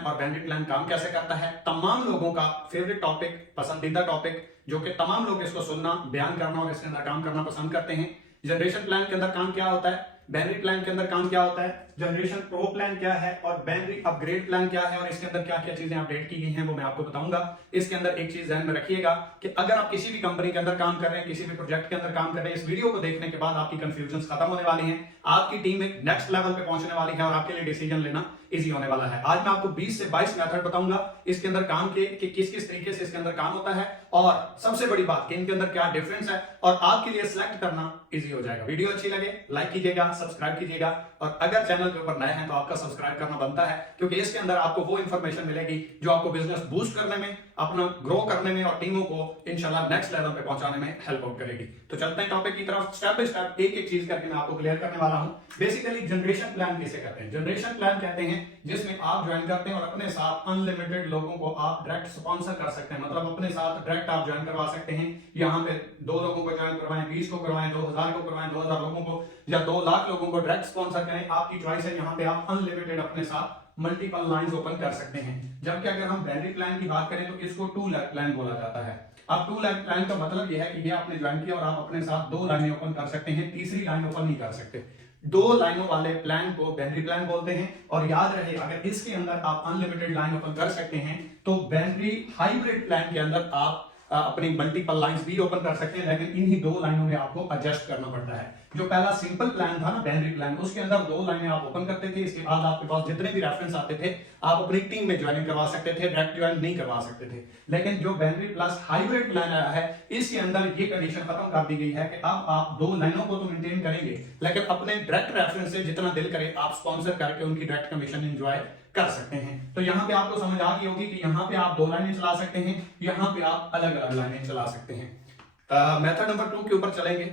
Plan और benefit plan काम कैसे करता है, तमाम लोगों का फेवरेट टॉपिक, पसंदीदा टॉपिक, जो कि तमाम लोग इसको सुनना, बयान करना और इसके अंदर काम करना पसंद करते हैं। जनरेशन प्लान के अंदर काम क्या होता है, बेनिफिट प्लान के अंदर काम क्या होता है, जनरेशन प्रो प्लान क्या है और बेनिफिट अपग्रेड प्लान क्या है और इसके अंदर क्या क्या चीजें अपडेट की गई हैं वो मैं आपको बताऊंगा। इसके अंदर एक चीज ध्यान में रखिएगा कि अगर आप किसी भी कंपनी के अंदर काम कर रहे हैं, किसी भी प्रोजेक्ट के अंदर काम कर रहे हैं, इस वीडियो को देखने के बाद आपकी कंफ्यूजन खत्म होने वाली है, आपकी टीम एक नेक्स्ट लेवल पे पहुंचने वाली है और आपके लिए डिसीजन लेना इजी होने वाला है। आज मैं आपको 20 से 22 मेथड बताऊंगा इसके अंदर काम के कि किस किस तरीके से इसके अंदर काम होता है और सबसे बड़ी बात कि इनके अंदर क्या डिफरेंस है और आपके लिए सिलेक्ट करना इजी हो जाएगा। वीडियो अच्छी लगे लाइक कीजिएगा, सब्सक्राइब कीजिएगा और अगर चैनल के ऊपर नए हैं तो आपका सब्सक्राइब करना बनता है, क्योंकि इसके अंदर आपको वो इंफॉर्मेशन मिलेगी जो आपको बिजनेस बूस्ट करने में, अपना ग्रो करने में और टीमों को इंशाल्लाह नेक्स्ट लेवल पे पहुंचाने में हेल्प आउट करेगी। तो चलते हैं टॉपिक की तरफ, स्टेप बाय स्टेप एक एक चीज करके मैं आपको क्लियर करने वाला हूं। बेसिकली जनरेशन प्लान किसे कहते हैं? जनरेशन प्लान कहते हैं जिसमें आप ज्वाइन करते हैं और अपने साथ अनलिमिटेड लोगों को आप डायरेक्ट स्पॉन्सर कर सकते हैं, मतलब अपने साथ डायरेक्ट आप ज्वाइन करवा सकते हैं। यहाँ पे 2 लोगों को ज्वाइन करवाएं, 20 को करवाएं, 2000 को करवाएं, 2000 लोगों को या 2 लाख लोगों को डायरेक्ट स्पॉन्सर करें, आपकी चॉइस है। यहाँ पे आप अनलिमिटेड अपने साथ मल्टीपल लाइंस ओपन कर सकते हैं। जबकि अगर हम बेनिफिट प्लान की बात करें तो इसको 2 लाख प्लान बोला जाता है। अब 2 लाख प्लान का मतलब यह है कि ये आपने ज्वाइन किया और आप अपने साथ 2 लाइनें ओपन कर सकते हैं, तीसरी लाइन ओपन नहीं कर सकते। 2 लाइनों वाले प्लान को बेनिफिट प्लान बोलते हैं। और याद रहे, अगर इसके अंदर आप अनलिमिटेड लाइन ओपन कर सकते हैं तो बेनिफिट हाइब्रिड प्लान के अंदर आप अपनी मल्टीपल लाइंस भी ओपन कर सकते हैं, लेकिन इन्हीं 2 लाइनों में आपको एडजस्ट करना पड़ता है। जो पहला सिंपल प्लान था ना बेनिफिट प्लान, उसके अंदर 2 लाइनें आप ओपन करते थे, इसके बाद आपके पास जितने भी रेफरेंस आते थे आप अपनी टीम में ज्वाइन करवा सकते थे, डायरेक्ट ज्वाइन नहीं करवा सकते थे। लेकिन जो बेनिफिट प्लस हाइब्रिड प्लान आया है इसके अंदर ये कंडीशन खत्म कर दी गई है कि अब आप 2 लाइनों को तो मेंटेन करेंगे, लेकिन अपने डायरेक्ट रेफरेंस से जितना दिल करे आप स्पॉन्सर करके उनकी डायरेक्ट कमीशन एंजॉय कर सकते हैं। तो यहाँ पे आपको समझ आ गई होगी कि यहाँ पे आप 2 लाइनें चला सकते हैं, यहाँ पे आप अलग अलग लाइनें चला सकते हैं। मेथड नंबर 2 के ऊपर चलेंगे।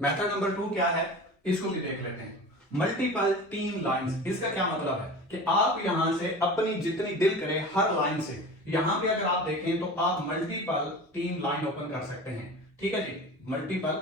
मेथड नंबर 2 क्या है इसको भी देख लेते हैं। मल्टीपल टीम लाइंस, इसका क्या मतलब है कि आप यहां से अपनी जितनी दिल करे हर लाइन से, यहां पे अगर आप देखें तो आप मल्टीपल टीम लाइन ओपन कर सकते हैं। ठीक है जी, मल्टीपल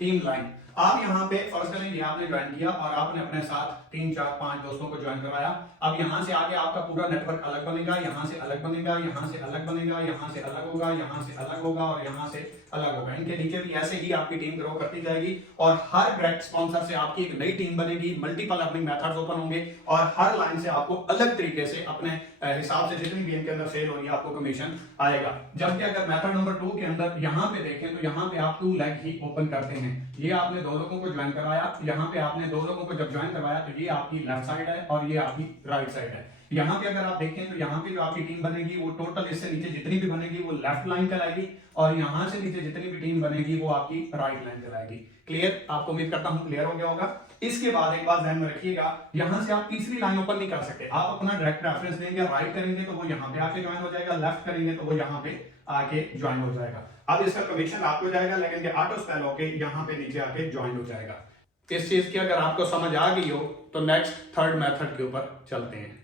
टीम लाइन। आप यहाँ पे फर्ज करें ये आपने ज्वाइन किया और आपने अपने साथ 3 4 5 दोस्तों को ज्वाइन करवाया। अब यहाँ से आगे आपका पूरा नेटवर्क अलग बनेगा, यहाँ से अलग बनेगा, यहाँ से अलग बनेगा, यहाँ से अलग होगा, यहाँ से अलग होगा और यहाँ से अलग होगा। इनके नीचे भी ऐसे ही आपकी टीम ग्रो करती जाएगी और हर डायरेक्ट स्पॉन्सर से आपकी एक नई टीम बनेगी, मल्टीपल अर्निंग मेथड्स ओपन होंगे और हर लाइन से आपको अलग तरीके से अपने हिसाब से जितनी भी इनके अंदर सेल होगी आपको कमीशन आएगा। जबकि अगर मेथड नंबर 2 के अंदर यहाँ पे देखें तो यहाँ पे आप 2 लाख ही ओपन करते हैं। ये आपने 2 लोगों को ज्वाइन करवाया, यहाँ पे आपने 2 लोगों को जब ज्वाइन करवाया तो ये आपकी लेफ्ट साइड है और ये आपकी राइट साइड है। यहाँ पे अगर आप देखें तो यहाँ पे जो आपकी टीम बनेगी वो टोटल इससे नीचे जितनी भी बनेगी वो लेफ्ट लाइन कहलाएगी और यहाँ से नीचे जितनी भी टीम बनेगी वो आपकी राइट लाइन कहलाएगी। क्लियर? आपको उम्मीद करता हूँ क्लियर हो गया होगा। इसके बाद एक बात ध्यान में रखिएगा, यहाँ से आप तीसरी लाइन ओपन नहीं कर सकते। आप अपना डायरेक्ट रेफरेंस देंगे, राइट करेंगे तो वो यहाँ पे आके ज्वाइन हो जाएगा, लेफ्ट करेंगे तो वो यहाँ पे आके ज्वाइन हो जाएगा। अब इसका कमीशन आपको जाएगा लेकिन ऑटो स्पेल होके यहाँ पे नीचे आके ज्वाइन हो जाएगा। इस चीज की अगर आपको समझ आ गई हो तो नेक्स्ट थर्ड मेथड के ऊपर चलते हैं।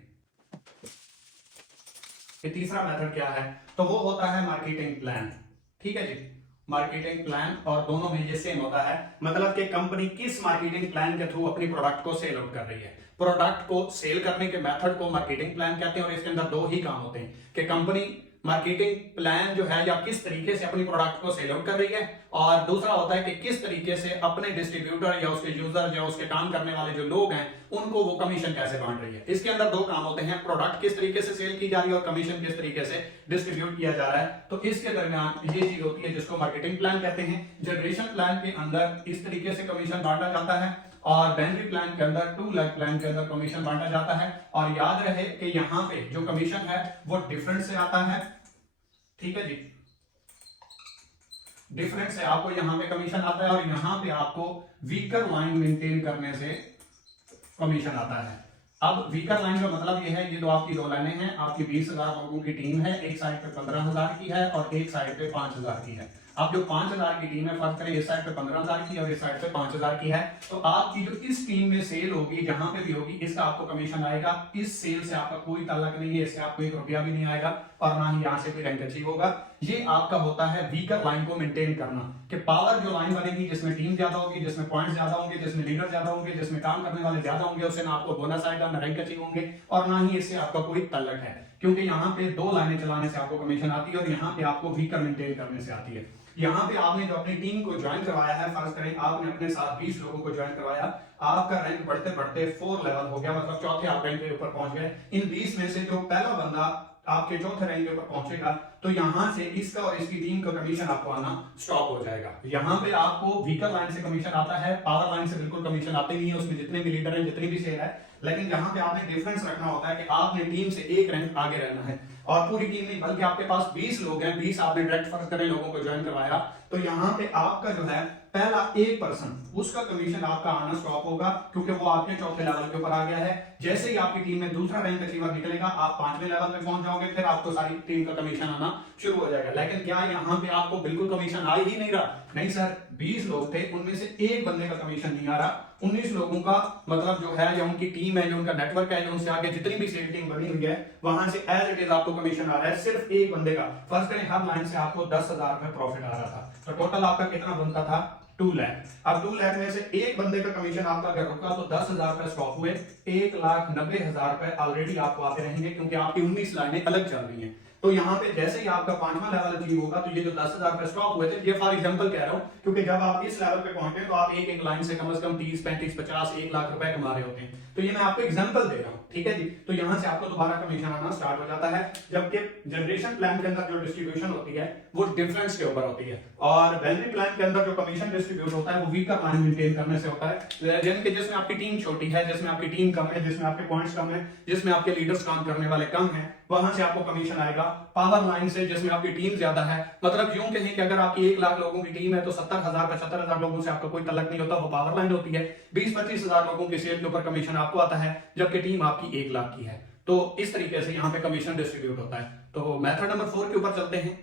ये तीसरा मेथड क्या है तो वो होता है मार्केटिंग प्लान। ठीक है जी, मार्केटिंग प्लान और दोनों में ये सेम होता है, मतलब कि कंपनी किस मार्केटिंग प्लान के थ्रू अपनी प्रोडक्ट को सेल आउट कर रही है। प्रोडक्ट को सेल करने के मेथड को मार्केटिंग प्लान कहते हैं और इसके अंदर 2 ही काम होते हैं कि कंपनी मार्केटिंग प्लान जो है या किस तरीके से अपनी प्रोडक्ट को सेल आउट कर रही है और दूसरा होता है कि किस तरीके से अपने डिस्ट्रीब्यूटर या उसके यूजर या उसके काम करने वाले जो लोग हैं उनको वो कमीशन कैसे बांट रही है। इसके अंदर 2 काम होते हैं, प्रोडक्ट किस तरीके से सेल की जा रही है और कमीशन किस तरीके से डिस्ट्रीब्यूट किया जा रहा है। तो इसके दरमियान ये चीज होती है जिसको मार्केटिंग प्लान कहते हैं। जनरेशन प्लान के अंदर इस तरीके से कमीशन बांटा जाता है और बेनिफिट प्लान के अंदर 2 लाख प्लान के अंदर कमीशन बांटा जाता है। और याद रहे कि यहाँ पे जो कमीशन है वो डिफरेंट से आता है। ठीक है जी, डिफरेंट से आपको यहाँ पे कमीशन आता है और यहाँ पे आपको वीकर लाइन मेंटेन करने से कमीशन आता है। अब वीकर लाइन का मतलब ये है, ये तो आपकी 2 लाइनें हैं, आपकी 20,000 लोगों की टीम है, एक साइड पे 15,000 की है और एक साइड पे 5,000 की है। अब जो 5000 की टीम है, फर्ज करें इस साइड पे 15000 की और इस साइड पे 5000 की है, तो आपकी जो इस टीम में सेल होगी, जहां पे भी होगी, इसका आपको कमीशन आएगा। इस सेल से आपका कोई ताल्लुक नहीं है, इससे आपको 1 रुपया भी नहीं आएगा और ना ही यहां से कोई रैंक अचीव होगा। ये आपका होता है वीकर लाइन को मेंटेन करना, कि पावर जो लाइन बनेगी, जिसमें टीम ज्यादा होगी, जिसमें पॉइंट्स ज्यादा होंगे, जिसमें लीडर ज्यादा होंगे, जिसमें काम करने वाले ज्यादा होंगे, उससे ना आपको बोनस आएगा, ना रैंक अचीव होंगे और ना ही इससे आपका कोई ताल्लुक है, क्योंकि यहाँ पे 2 लाइनें चलाने से आपको कमीशन आती है और यहाँ पे आपको वीकर मेंटेन करने से आती है। यहाँ पे आपने जो अपनी टीम को ज्वाइन करवाया है, फर्ज करें आपने अपने साथ 20 लोगों को ज्वाइन करवाया, आपका रैंक बढ़ते बढ़ते 4 लेवल हो गया, मतलब चौथे आप रैंक के ऊपर पहुंच गए। इन 20 में से जो पहला बंदा आपके चौथे रैंक के ऊपर पहुंचेगा, तो यहां से इसका और इसकी टीम का कमीशन आपको आना स्टॉप हो जाएगा। यहां पे आपको व्हीकल लाइन से कमीशन आता है, पावर लाइन से बिल्कुल कमीशन आते नहीं है, उसमें जितने भी लीडर हैं, जितनी भी शेयर है, लेकिन यहाँ पे आपने डिफरेंस रखना होता है कि आपने टीम से 1 रैंक आगे रहना है और पूरी टीम नहीं, बल्कि आपके पास 20 लोग हैं, 20 आपने डायरेक्ट फर्ज करें लोगों को ज्वाइन करवाया, तो यहाँ पे आपका जो है पहला 1% उसका कमीशन आपका आना स्टॉप होगा, क्योंकि वो आपके चौथे लेवल के ऊपर आ गया है। जैसे ही आपकी टीम में दूसरा रैंक अचीवर निकलेगा, आप 5वें लेवल पे पहुंच जाओगे, फिर आपको सारी टीम का कमीशन आना शुरू हो जाएगा। लेकिन क्या यहाँ पे आपको बिल्कुल कमीशन आ ही नहीं रहा? नहीं सर, 20 लोग थे, उनमें से एक बंदे का कमीशन नहीं आ रहा। 19 लोगों का मतलब जो है, जो उनकी टीम है, जो उनका नेटवर्क है, जो उनसे आगे जितनी भी सेल टीम बनी हुई है, वहां से एज इट इज आपको कमीशन आ रहा है। सिर्फ एक बंदे का, फर्स्ट करें हर लाइन से आपको 10,000 रुपए प्रॉफिट आ रहा था, तो टोटल आपका कितना बनता था? 2 लाख। अब 2 लाख में से एक बंदे का कमीशन आपका अगर रुका तो 10,000 रुपए स्टॉप हुए, 1,90,000 रुपए ऑलरेडी आपको आते रहेंगे, क्योंकि आपकी 19 लाइनें अलग चल रही हैं। तो यहाँ पे जैसे ही आपका 5वां लेवल अचीव होगा, तो ये जो 10,000 रुपए स्टॉप हुए थे, ये फॉर एग्जांपल कह रहा हूं, क्योंकि जब आप इस लेवल पे पहुंचे तो आप एक एक लाइन से कम 30, 35, 50, 1 लाख रुपए कमा रहे होते हैं। तो ये मैं आपको एग्जांपल दे रहा हूं, ठीक है जी। तो यहाँ से आपको दोबारा कमीशन आना स्टार्ट हो जाता है, जबकि जनरेशन प्लान के अंदर जो डिस्ट्रीब्यूशन होती है वो डिफरेंस के ऊपर होती है, और बाइनरी प्लान के अंदर जो कमीशन डिस्ट्रीब्यूट होता है वो वीकर लाइन मेंटेन करने से होता है, जिनके जिसमें आपकी टीम छोटी है, जिसमें आपकी टीम कम है, जिसमें आपके पॉइंट्स कम है, जिसमें आपके लीडर्स काम करने वाले कम है, वहां से आपको कमीशन आएगा। पावर लाइन से, जिसमें आपकी टीम ज्यादा है, मतलब यूं कहें कि अगर आपकी 1 लाख लोगों की टीम है, तो 70,000 75,000 लोगों से आपका कोई तल्लक नहीं होता, वो पावर लाइन होती है। 20-25,000 लोगों की सेल के ऊपर कमीशन आपको आता है, जबकि टीम आपकी 1 लाख की है। तो इस तरीके से यहाँ पे कमीशन डिस्ट्रीब्यूट होता है। तो मेथड नंबर 4 के ऊपर चलते हैं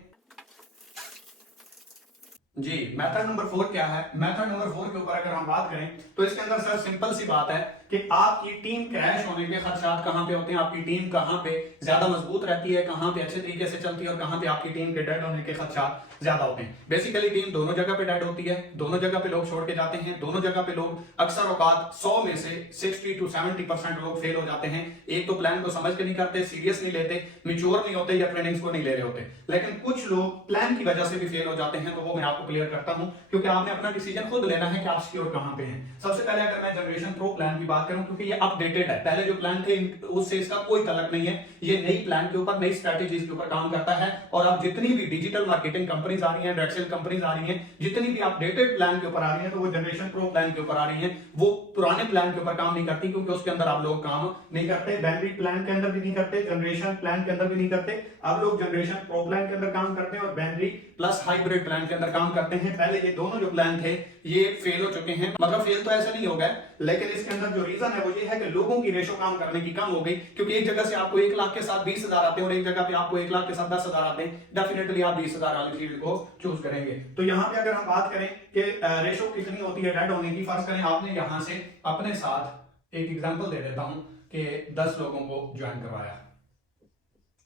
जी। मेथड नंबर 4 क्या है? मेथड नंबर 4 के ऊपर अगर हम बात करें, तो इसके अंदर सर सिंपल सी बात है कि आपकी टीम क्रैश होने के खदशात कहां पे होते हैं, आपकी टीम कहां पे ज्यादा मजबूत रहती है, कहां पे अच्छे तरीके से चलती है, और कहां पे आपकी टीम के डेड होने के खदशात ज्यादा होते हैं। बेसिकली टीम दोनों जगह पे डेड होती है, दोनों जगह पे लोग छोड़ के जाते हैं, दोनों जगह पे लोग अक्सर औकात 100 में से 60 to 70% लोग फेल हो जाते हैं। एक तो प्लान को समझ के नहीं करते, सीरियस नहीं लेते, मिच्योर नहीं होते, या ट्रेनिंग्स को नहीं ले रहे होते। लेकिन कुछ लोग प्लान की वजह से भी फेल हो जाते हैं, तो वो मैं आपको क्लियर करता हूं, क्योंकि आपने अपना डिसीजन खुद लेना है कि आप सिक्योर कहां पे हैं। सबसे पहले अगर मैं जनरेशन प्रो प्लान की बात करूं, क्योंकि ये अपडेटेड है, पहले जो प्लान थे उससे इसका कोई तल्लक नहीं है, ये नई प्लान के ऊपर, नई स्ट्रेटेजीज के ऊपर काम करता है। और अब जितनी भी डिजिटल मार्केटिंग कंपनीज आ रही हैं, डायरेक्ट सेल कंपनीज आ रही हैं, जितनी भी अपडेटेड प्लान के ऊपर आ रही हैं, तो वो जनरेशन प्रो प्लान के ऊपर आ रही हैं, वो पुराने प्लान के ऊपर काम नहीं करती, क्योंकि उसके अंदर आप लोग काम नहीं करते, बाइनरी प्लान के अंदर भी नहीं करते, जनरेशन प्लान के अंदर भी नहीं करते। अब लोग जनरेशन प्रो प्लान के अंदर काम करते हैं और बाइनरी प्लस हाइब्रिड प्लान के अंदर काम करते हैं। पहले ये दोनों जो प्लान थे ये फेल हो चुके हैं, मतलब फेल तो ऐसे नहीं हो गए, लेकिन इसके अंदर जो रीजन है वो ये है कि लोगों की रेशो काम करने की कम हो गई, क्योंकि एक जगह से आपको 1 लाख के साथ 20,000 आते हैं और एक जगह पे आपको 1 लाख के साथ 10,000 आते हैं, डेफिनेटली आप 20,000 वाली फील्ड को चूज करेंगे। तो यहाँ पे अगर हम बात करें कि रेशो कितनी होती है डेड होने की, फर्ज करें आपने यहाँ से अपने साथ एक एग्जांपल दे देता हूं कि 10 लोगों को ज्वाइन करवाया,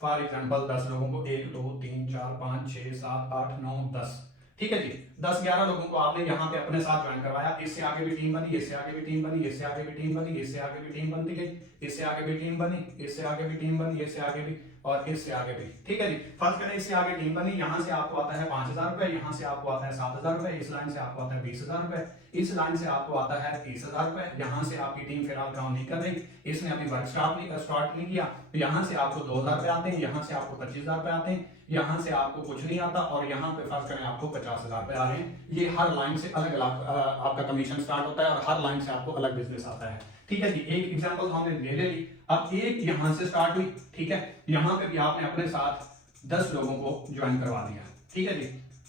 फॉर एग्जांपल 10 लोगों को, 1 2 3 4 5 6 7 8 9 10, ठीक है जी। 10-11 लोगों को आपने यहाँ पे अपने साथ ज्वाइन करवाया, इससे आगे भी टीम बनी, इससे आगे भी टीम बनी, इससे आगे भी टीम बनी, इससे आगे भी टीम बनती गई, इससे आगे भी टीम बनी, इससे आगे भी टीम बनी, इससे आगे भी, और इससे आगे भी, ठीक है जी। फर्ज करें इससे आगे टीम बनी, यहाँ से आपको आता है 5,000 रुपए, यहाँ से आपको आता है 7,000 रुपए, इस लाइन से आपको आता है 20,000 रुपए, इस लाइन से आपको आता है 30,000 रुपए। यहाँ से आपकी टीम फिलहाल काम नहीं कर रही, इसने अभी वर्क स्टार्ट नहीं किया, तो यहाँ से आपको 2,000 रुपए आते हैं, यहाँ से आपको 25,000 रुपए आते हैं, यहाँ से आपको कुछ नहीं आता, और यहाँ पे फर्ज करें आपको 50,000 रुपए आ रहे हैं। ये हर लाइन से अलग अलग आपका कमीशन स्टार्ट होता है, और हर लाइन से आपको अलग बिजनेस आता है, ठीक है जी। एक एग्जांपल हमने ले ली, अब एक यहाँ से स्टार्ट हुई, ठीक है, यहाँ पे भी आपने अपने साथ 10 लोगों को ज्वाइन करवा दिया, ठीक है जी।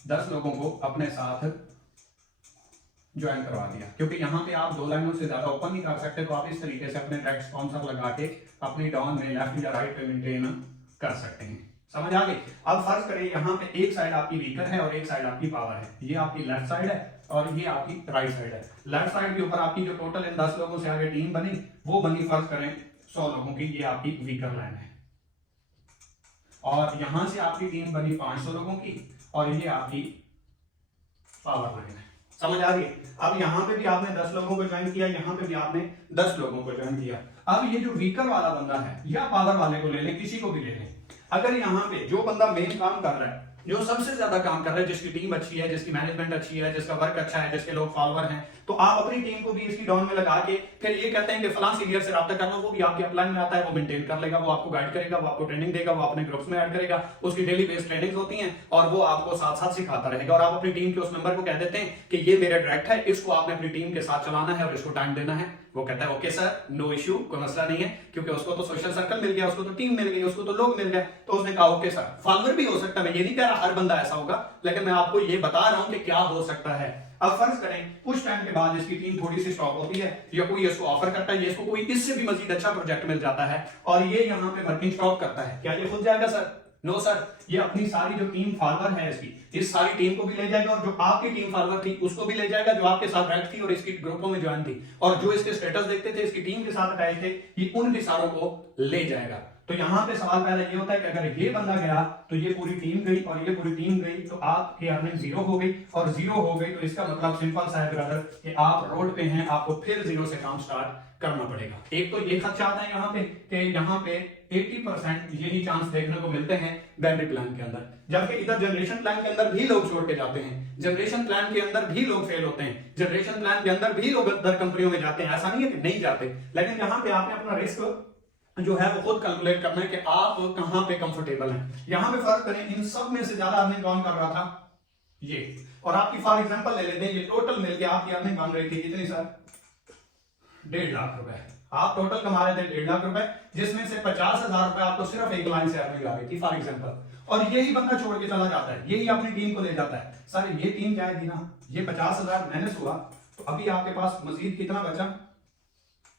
10 लोगों को अपने साथ ज्वाइन करवा दिया, क्योंकि यहाँ पे आप 2 लाइनों से ज्यादा ओपन नहीं कर सकते, तो आप इस तरीके से अपने डायरेक्ट स्पॉन्सर लगा के अपनी डाउन में लेफ्ट या राइट पे मेंटेन कर सकते हैं। समझ आ गई। अब फर्ज करें यहाँ पे एक साइड आपकी वीकर है और एक साइड आपकी पावर है, ये आपकी लेफ्ट साइड है और ये आपकी राइट साइड है। लेफ्ट साइड के ऊपर आपकी जो टोटल इन 10 लोगों से आगे टीम बनी वो बनी फर्ज करें 100 लोगों की, ये आपकी वीकर लाइन है। और यहां से आपकी टीम बनी 500 लोगों की और ये आपकी पावर लाइन है। समझ आ रही है। अब यहाँ पे भी आपने 10 लोगों को ज्वाइन किया, यहाँ पे भी आपने 10 लोगों को ज्वाइन किया। अब ये जो वीकर वाला बंदा है या पावर वाले को ले लें, किसी को भी ले लें, अगर यहाँ पे जो बंदा मेन काम कर रहा है, जो सबसे ज्यादा काम कर रहा है, जिसकी टीम अच्छी है, जिसकी मैनेजमेंट अच्छी है, जिसका वर्क अच्छा है, जिसके लोग फॉलोअर हैं, तो आप अपनी टीम को भी इसकी डाउन में लगा के फिर ये कहते हैं कि फलां सीनियर से रब्ता करना, वो भी आपके अपलाइन में आता है, वो मेंटेन कर लेगा, वो आपको गाइड करेगा, वो आपको ट्रेनिंग देगा, वो अपने ग्रुप्स में ऐड करेगा, उसकी डेली बेस्ड ट्रेनिंग होती है और वो आपको साथ साथ सिखाता रहेगा। और आप अपनी टीम के उस मेंबर को कह देते हैं कि ये मेरा डायरेक्ट है, इसको आपने अपनी टीम के साथ चलाना है और इसको टाइम देना है। वो कहता है ओके सर, नो इश्यू, कोई मसला नहीं है, क्योंकि उसको तो सोशल सर्कल मिल गया, उसको तो टीम मिल गई, उसको तो लोग मिल गए। तो उसने कहा ओके सर। फॉलोअर भी हो सकता है, मैं ये नहीं कह रहा हर बंदा ऐसा होगा, लेकिन मैं आपको ये बता रहा हूं कि क्या हो सकता है। अब फर्ज करें कुछ टाइम के बाद इसकी टीम थोड़ी सी स्टॉप होती है या कोई इसको ऑफर करता है, इसको कोई इससे भी मजीद अच्छा प्रोजेक्ट मिल जाता है और ये यहाँ पे वर्किंग स्टॉप करता है। क्या ये खुद जाएगा सर? नो सर, ये अपनी सारी जो टीम फॉलोअर है इसकी, इस सारी टीम को भी ले जाएगा और जो आपकी टीम फॉलोअर थी उसको भी ले जाएगा, जो आपके साथ बैठ थी और इसकी ग्रुपों में ज्वाइन थी और जो इसके स्टेटस देखते थे, इसकी टीम के साथ अटैच थे, ये उन भी सारों को ले जाएगा। तो यहाँ पे सवाल पहले ये होता है कि अगर ये बंदा गया तो ये पूरी टीम गई और ये पूरी टीम गई तो आपकी अर्निंग जीरो हो गई और जीरो हो गई तो इसका मतलब सिंपल सा है ब्रदर कि आप रोड पे हैं, आपको फिर जीरो से काम स्टार्ट करना पड़ेगा। एक तो ये खर्चा आता है यहाँ पे कि यहाँ पे 80% यही चांस देखने को मिलते हैं बाइनरी प्लान के अंदर, जबकि इधर जनरेशन प्लान के अंदर भी लोग छोड़ के जाते हैं, जनरेशन प्लान के अंदर भी लोग फेल होते हैं, जनरेशन प्लान के अंदर भी लोग अदर कंपनियों में जाते हैं। ऐसा नहीं है कि नहीं जाते, लेकिन यहाँ पे आपने अपना रिस्क जो है वो खुद कैलकुलेट करना है कि आप कहां पे कंफर्टेबल हैं। यहां पे फर्क करें, इन सब में से ज्यादा अर्निंग कौन कर रहा था? ये। और आपकी फॉर एग्जांपल ले लेते हैं, ये टोटल मिलके आपकी अर्निंग बन रही थी कितनी सर? 1.5 लाख रुपए। आप टोटल कमा रहे थे 1.5 लाख रुपए, जिसमें से 50,000 रुपए आपको सिर्फ एक लाइन से अर्निंग आ रही थी फॉर एग्जांपल। और यही बंदा छोड़ के चला जाता है, यही अपनी टीम को ले जाता है। सर ये टीम जाएगी ना, ये 50,000 माइनस हुआ तो अभी आपके पास मजीद कितना बचा?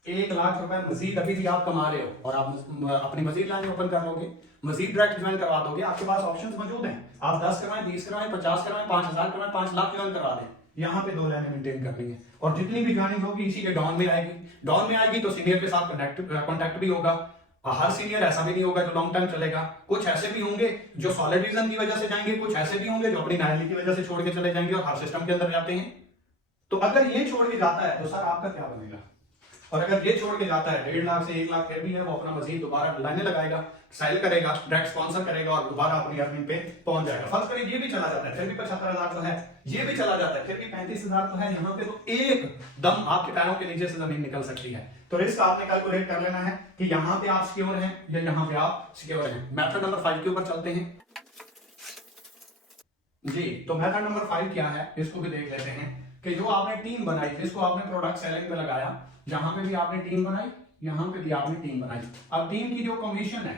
1 लाख रुपए मजीद अभी भी आप कमा रहे हो और आप अपनी मजीद लाइन ओपन कर लोगे, मजीद डायरेक्ट ज्वाइन करवा दोगे। आपके पास ऑप्शंस मौजूद हैं, आप 10 करवाएं, 20 करवाएं, 50 करवाएं, 5,000 करवाएं, 5 लाख ज्वाइन करवा दें। यहाँ पे 2 लाइनें मेंटेन करनी है और जितनी भी ज्वाइनिंग होगी इसी के डाउन में आएगी। डाउन में आएगी तो सीनियर के साथ कॉन्टैक्ट भी होगा। हर सीनियर ऐसा भी नहीं होगा जो लॉन्ग टाइम चलेगा, कुछ ऐसे भी होंगे जो सॉलिड रीजन की वजह से जाएंगे, कुछ ऐसे भी होंगे जो अपनी नाइलिटी की वजह से छोड़ के चले जाएंगे और हर सिस्टम के अंदर जाते हैं। तो अगर ये छोड़ के जाता है तो सर आपका क्या बनेगा? और अगर ये छोड़ के जाता है 1.5 लाख से 1 लाख फिर भी है, वो अपना मजीद दोबारा लाइनें लगाएगा, सेल करेगा, डायरेक्ट स्पॉन्सर करेगा और दोबारा अपनी अर्निंग पे पहुंच जाएगा। फर्ज करिए ये भी चला जाता है फिर भी 75,000 तो है, ये भी चला जाता है फिर भी 35,000 तो है, यहाँ पे तो एक दम आपके पैरों के नीचे से जमीन निकल सकती है। तो रिस्क आपने कैलकुलेट कर लेना है कि यहाँ पे आप सिक्योर हैं या यहाँ पे आप सिक्योर हैं। मेथड नंबर 5 के ऊपर चलते हैं जी। तो मेथड नंबर 5 क्या है इसको भी देख लेते हैं कि जो आपने टीम बनाई, जिसको आपने प्रोडक्ट सेलिंग पे लगाया, जहां पे भी आपने टीम बनाई, यहां पे भी आपने टीम बनाई। अब टीम की जो कमीशन है,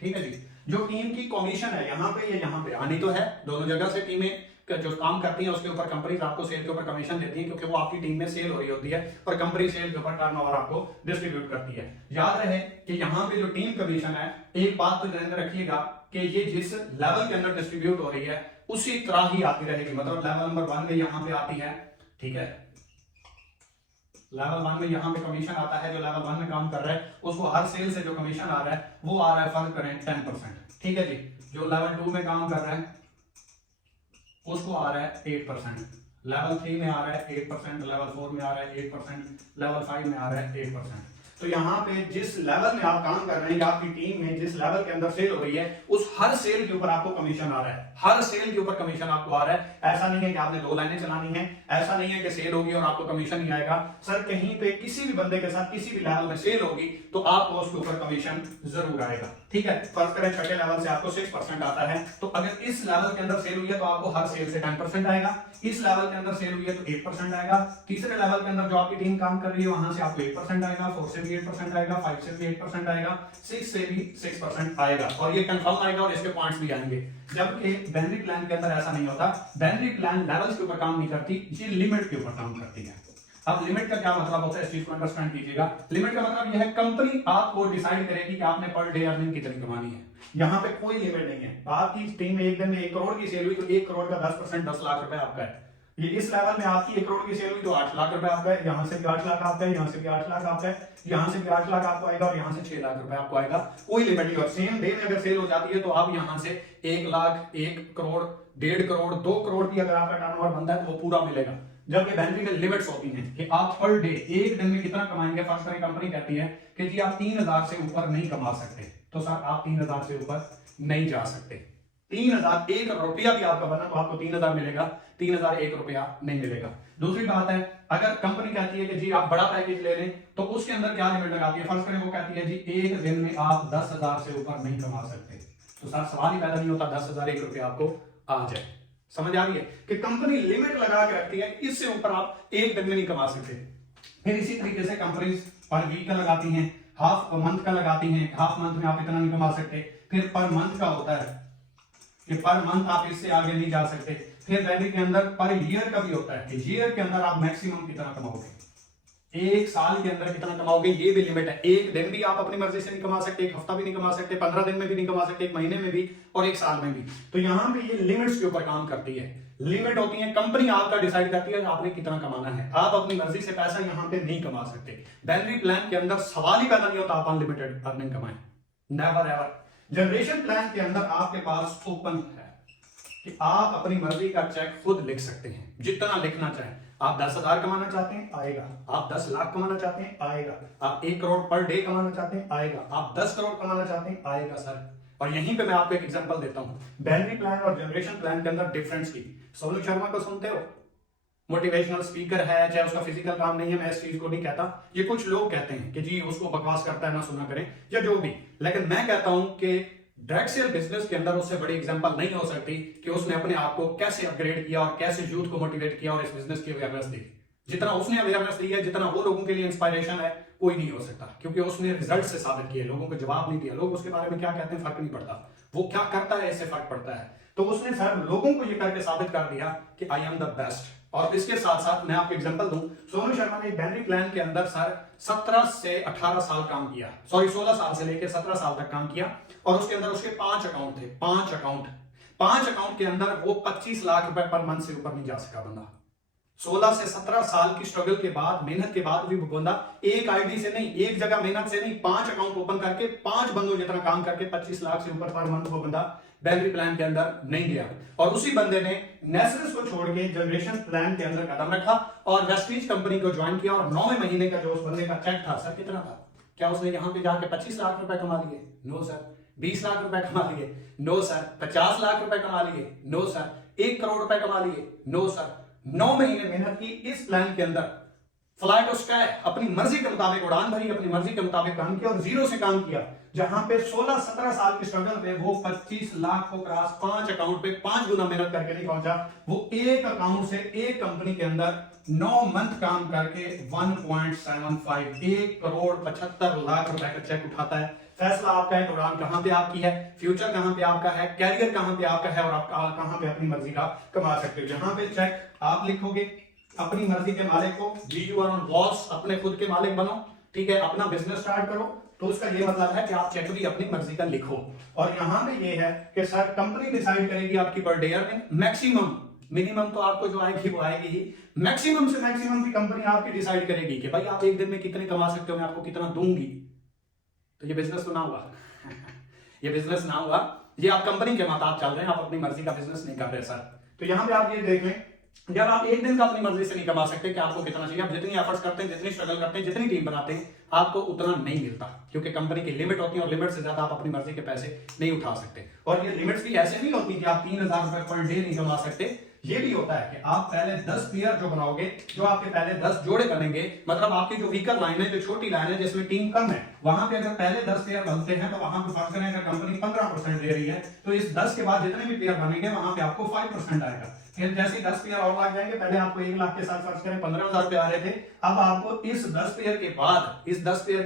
ठीक है जी, जो टीम की कमीशन है यहाँ पे या यहाँ पे आनी तो है, दोनों जगह से टीमें जो काम करती हैं उसके ऊपर कंपनीज आपको सेल के ऊपर कमीशन देती है, क्योंकि वो आपकी टीम में सेल हो रही होती है और कंपनी सेल के ऊपर टर्नओवर आपको डिस्ट्रीब्यूट करती है। याद रहे कि यहाँ पे जो टीम कमीशन है, एक बात तो ध्यान रखिएगा कि ये जिस लेवल के अंदर डिस्ट्रीब्यूट हो रही है उसी तरह ही आती रहेगी। मतलब लेवल नंबर 1 में यहाँ पे आती है, ठीक है, लेवल 1 में यहाँ पे कमीशन आता है, जो लेवल 1 में काम कर रहा है उसको हर सेल से जो कमीशन आ रहा है वो आ रहा है फर्क करें 10%, ठीक है जी। जो लेवल 2 में काम कर रहा है उसको आ रहा है 8%, लेवल 3 में आ रहा है 8%, लेवल 4 में आ रहा है 8%, लेवल 5 में आ रहा है 8%। तो यहाँ पे जिस लेवल में आप काम कर रहे हैं, आपकी टीम में जिस लेवल के अंदर सेल हो रही है, उस हर सेल के ऊपर आपको कमीशन आ रहा है, हर सेल के ऊपर कमीशन आपको आ रहा है। ऐसा नहीं है कि आपने 2 लाइनें चलानी है, ऐसा नहीं है कि सेल होगी और आपको कमीशन नहीं आएगा। सर कहीं पे किसी भी बंदे के साथ किसी भी लेवल में सेल होगी तो आपको उसके ऊपर कमीशन जरूर आएगा, ठीक है। फर्ज करें छठे लेवल से आपको 6% आता है, तो अगर इस लेवल के अंदर सेल हुई है तो आपको हर सेल से 10% आएगा, इस लेवल के अंदर सेल हुई है तो 8% आएगा, तीसरे लेवल के अंदर जो आपकी टीम काम कर रही है वहां से आपको 8% आएगा, 4 से भी 8% आएगा, 5 से भी 8% आएगा, 6 से भी 6% आएगा और ये कंफर्म आएगा और इसके पॉइंट्स भी आएंगे। जबकि बाइनरी प्लान के अंदर ऐसा नहीं होता, बाइनरी प्लान लेवल्स के ऊपर काम नहीं करती, ये लिमिट के ऊपर काम करती है। अब लिमिट का क्या मतलब होता है, इस चीज को अंडरस्टैंड कीजिएगा। लिमिट का मतलब यह है कंपनी आपको डिसाइड करेगी कि आपने पर डे अर्निंग कितनी कमानी है। यहाँ पे कोई लिमिट नहीं है। आपकी टीम में एक दिन में 1 करोड़ की सेल हुई तो 1 करोड़ का 10% 10 लाख रुपए आपका है। ये इस लेवल में आपकी 1 करोड़ की सेल हुई तो 8 लाख रुपए आपका है, यहाँ से भी 8 लाख आपका है, यहाँ से भी 8 लाख आपका है, यहाँ से भी 8 लाख आपको आएगा और यहाँ से 6 लाख रुपए आपको आएगा। कोई लिमिट नहीं। और सेम डे में अगर सेल हो जाती है तो आप यहाँ से 1 लाख, 1 करोड़, 1.5 करोड़, 2 करोड़ भी अगर आपका टर्नओवर बनता है तो वो पूरा मिलेगा। जबकि बैंकिंग में लिमिट्स होती हैं कि आप पर डे एक दिन में कितना कमाएंगे। फर्स्ट करें कंपनी कहती है कि जी आप 3000 से ऊपर नहीं कमा सकते, तो सर आप 3000 से ऊपर नहीं जा सकते। 3000 1 रुपया भी आपका बना तो आपको 3000 मिलेगा, 3000 1 रुपया नहीं मिलेगा। दूसरी बात है, अगर कंपनी कहती है कि जी आप बड़ा पैकेज ले लें तो उसके अंदर क्या लिमिट लगाती है। फर्स्ट करें वो कहती है जी एक दिन में आप 10,000 से ऊपर नहीं कमा सकते, तो सर सवाल ही पैदा नहीं होता 10,000 1 रुपया आपको आ जाए। समझ आ रही है कि कंपनी लिमिट लगा के रखती है, इससे ऊपर आप एक दिन में नहीं कमा सकते। फिर इसी तरीके से कंपनी पर वीक का लगाती हैं, हाफ मंथ का लगाती हैं, हाफ मंथ में आप इतना नहीं कमा सकते। फिर पर मंथ का होता है कि पर मंथ आप इससे आगे नहीं जा सकते। फिर बैंकिंग के अंदर पर ईयर का भी होता है कि ईयर के अंदर आप मैक्सिमम कितना कमाओगे, एक साल के अंदर कितना कमाओगे, ये भी लिमिट है। एक दिन भी आप अपनी मर्जी से नहीं कमा सकते, एक हफ्ता भी नहीं कमा सकते, 15 दिन में भी नहीं कमा सकते, एक महीने में भी और एक साल में भी। तो यहाँ पे ये लिमिट्स के ऊपर काम करती है। लिमिट होती है, कंपनी आपका डिसाइड करती है आपने कितना कमाना है। आप अपनी मर्जी से पैसा यहाँ पे नहीं कमा सकते। बैनरी प्लान के अंदर सवाल ही पैदा नहीं होता आप अनलिमिटेड अर्निंग कमाएं, नेवर एवर। जनरेशन प्लान के अंदर आपके पास ओपन है कि आप अपनी मर्जी का चेक खुद लिख सकते हैं, जितना लिखना चाहें। आप 10,000 कमाना चाहते हैं आएगा, आप 10 लाख कमाना चाहते हैं आएगा, आप 1 करोड़ पर डे कमाना चाहते हैं आएगा, आप 10 करोड़ कमाना चाहते हैं आएगा सर। और यहीं पे मैं आपको एक एग्जांपल देता हूं बैनरी प्लान और जनरेशन प्लान के अंदर डिफरेंस की। सोनू शर्मा को सुनते हो, मोटिवेशनल स्पीकर है, चाहे उसका फिजिकल काम नहीं है, मैं इस चीज को नहीं कहता। ये कुछ लोग कहते हैं कि जी उसको बकवास करता है ना सुना करें या जो भी, लेकिन मैं कहता हूं कि ड्रैक्सियल बिजनेस के अंदर उससे बड़ी एग्जांपल नहीं हो सकती कि उसने अपने आप को कैसे अपग्रेड किया और कैसे यूथ को मोटिवेट किया और इस बिजनेस की अवेयरनेस दी। जितना उसने अवेयरनेस दी है, जितना वो लोगों के लिए इंस्पायरेशन है, कोई नहीं हो सकता, क्योंकि उसने रिजल्ट से साबित किए, लोगों को जवाब नहीं दिया। लोग उसके बारे में क्या कहते हैं फर्क नहीं पड़ता, वो क्या करता है इससे फर्क पड़ता है। तो उसने सर लोगों को ये करके साबित कर दिया कि आई एम द बेस्ट। और इसके साथ साथ मैं आपको एग्जांपल दूं, सोनू शर्मा ने बैनरी प्लान के अंदर सर 17 से 18 साल काम किया, सॉरी 16 साल से लेकर 17 साल तक काम किया। और उसके अंदर उसके 5 अकाउंट थे, 5 अकाउंट के अंदर वो 25 लाख रुपए पर मंथ से ऊपर नहीं जा सका बंदा। 16 से 17 साल की स्ट्रगल के बाद, मेहनत के बाद भी बंदा एक आईडी से नहीं, एक जगह मेहनत से नहीं, 5 अकाउंट ओपन करके 5 बंदों जितना काम करके 25 लाख से ऊपर पर मंथ वो बंदा बैनरी प्लान के अंदर नहीं गया। और उसी बंदे ने नेसरस को छोड़ के जनरेशन प्लान के अंदर कदम रखा और वेस्टीज कंपनी को ज्वाइन किया। और 9वें महीने का जो उस बंदे का चेक था सर कितना था, क्या उसने यहाँ पे जाके 25 लाख रुपए कमा लिए? No sir. 20 लाख रुपए कमा लिए? No sir. 50 लाख रुपए कमा लिए? No sir. 1 करोड़ रुपए कमा लिए? No sir. 9 महीने मेहनत की इस प्लान के अंदर, फ्लाइट उसका है, अपनी मर्जी के मुताबिक उड़ान भरी, अपनी मर्जी के मुताबिक काम किया और जीरो से काम किया। जहां पे 16-17 साल की स्ट्रगल पे वो 25 लाख को क्रॉस 5 अकाउंट पे 5 गुना मेहनत करके नहीं पहुंचा। वो एक अकाउंट से एक कंपनी के अंदर 9 मंथ काम करके 1.75 1 करोड़ 75 लाख रुपए का चेक उठाता है। फैसला आपका है, उड़ान कहां पे आपकी है, फ्यूचर कहां पे आपका है, कैरियर कहां पे आपका है और आप कहां पे अपनी मर्जी का कमा सकते हो। जहां पे चेक आप लिखोगे अपनी मर्जी के मालिक को, यू आर बॉस, अपने खुद के मालिक बनो, ठीक है, अपना बिजनेस स्टार्ट करो, तो उसका ये मतलब है कि आप चेक भी अपनी मर्जी का लिखो। और यहां पे ये है कि सर कंपनी डिसाइड करेगी आपकी per day earning, maximum, minimum तो आपको जो आएगी वो आएगी ही, मैक्सिमम से मैक्सिमम भी कंपनी आपकी डिसाइड करेगी कि भाई आप एक दिन में कितने कमा सकते हो, मैं आपको कितना दूंगी। तो ये बिजनेस तो ना हुआ ये बिजनेस ना हुआ, ये आप कंपनी के मुताबिक चल रहे हैं, आप अपनी मर्जी का बिजनेस नहीं कर रहे सर। तो यहां पे आप ये देख लें, जब आप एक दिन का अपनी मर्जी से नहीं कमा सकते कि आपको कितना चाहिए, आप जितनी एफर्ट्स करते हैं, जितनी स्ट्रगल करते हैं, जितनी टीम बनाते हैं, आपको उतना नहीं मिलता, क्योंकि कंपनी की लिमिट होती है और लिमिट से ज्यादा आप अपनी मर्जी के पैसे नहीं उठा सकते। और ये लिमिट्स भी ऐसे नहीं होती कि आप 3,000 रुपए पर डे नहीं कमा सकते। ये भी होता है कि आप पहले 10 पेयर जो बनाओगे, जो आपके पहले 10 जोड़े बनेंगे, मतलब आपकी जो वीकर लाइन है, जो छोटी लाइन है जिसमें टीम कम है, वहां पे अगर पहले 10 पेयर बनते हैं तो वहां पे फर्क करें अगर कंपनी 15% दे रही है तो इस 10 के बाद जितने भी पेयर बनेंगे वहां पे आपको 5% आएगा। फिर जैसे 10 पेयर और लग जाएंगे, पहले आपको 1 लाख के साथ फर्क करें 15,000 रुपए आ रहे थे, अब आपको इस 10 पेयर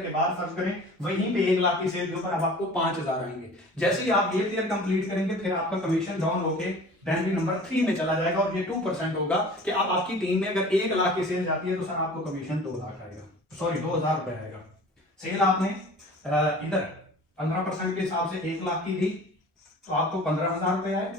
के बाद फर्क करें वहीं पे 1 लाख की सेल के ऊपर अब आपको 5,000 आएंगे। जैसे ही आप ये पेयर कंप्लीट करेंगे फिर आपका कमीशन डाउन होके बाइनरी नंबर 3 में चला जाएगा और ये 2% होगा कि अब आपकी टीम में अगर 1 लाख की सेल जाती है तो सर आपको कमीशन 2 लाख आएगा, सॉरी 2,000 रुपए आएगा। सेल आपने इधर 15% के हिसाब से 1 लाख की दी तो आपको 15,000 रुपए आए।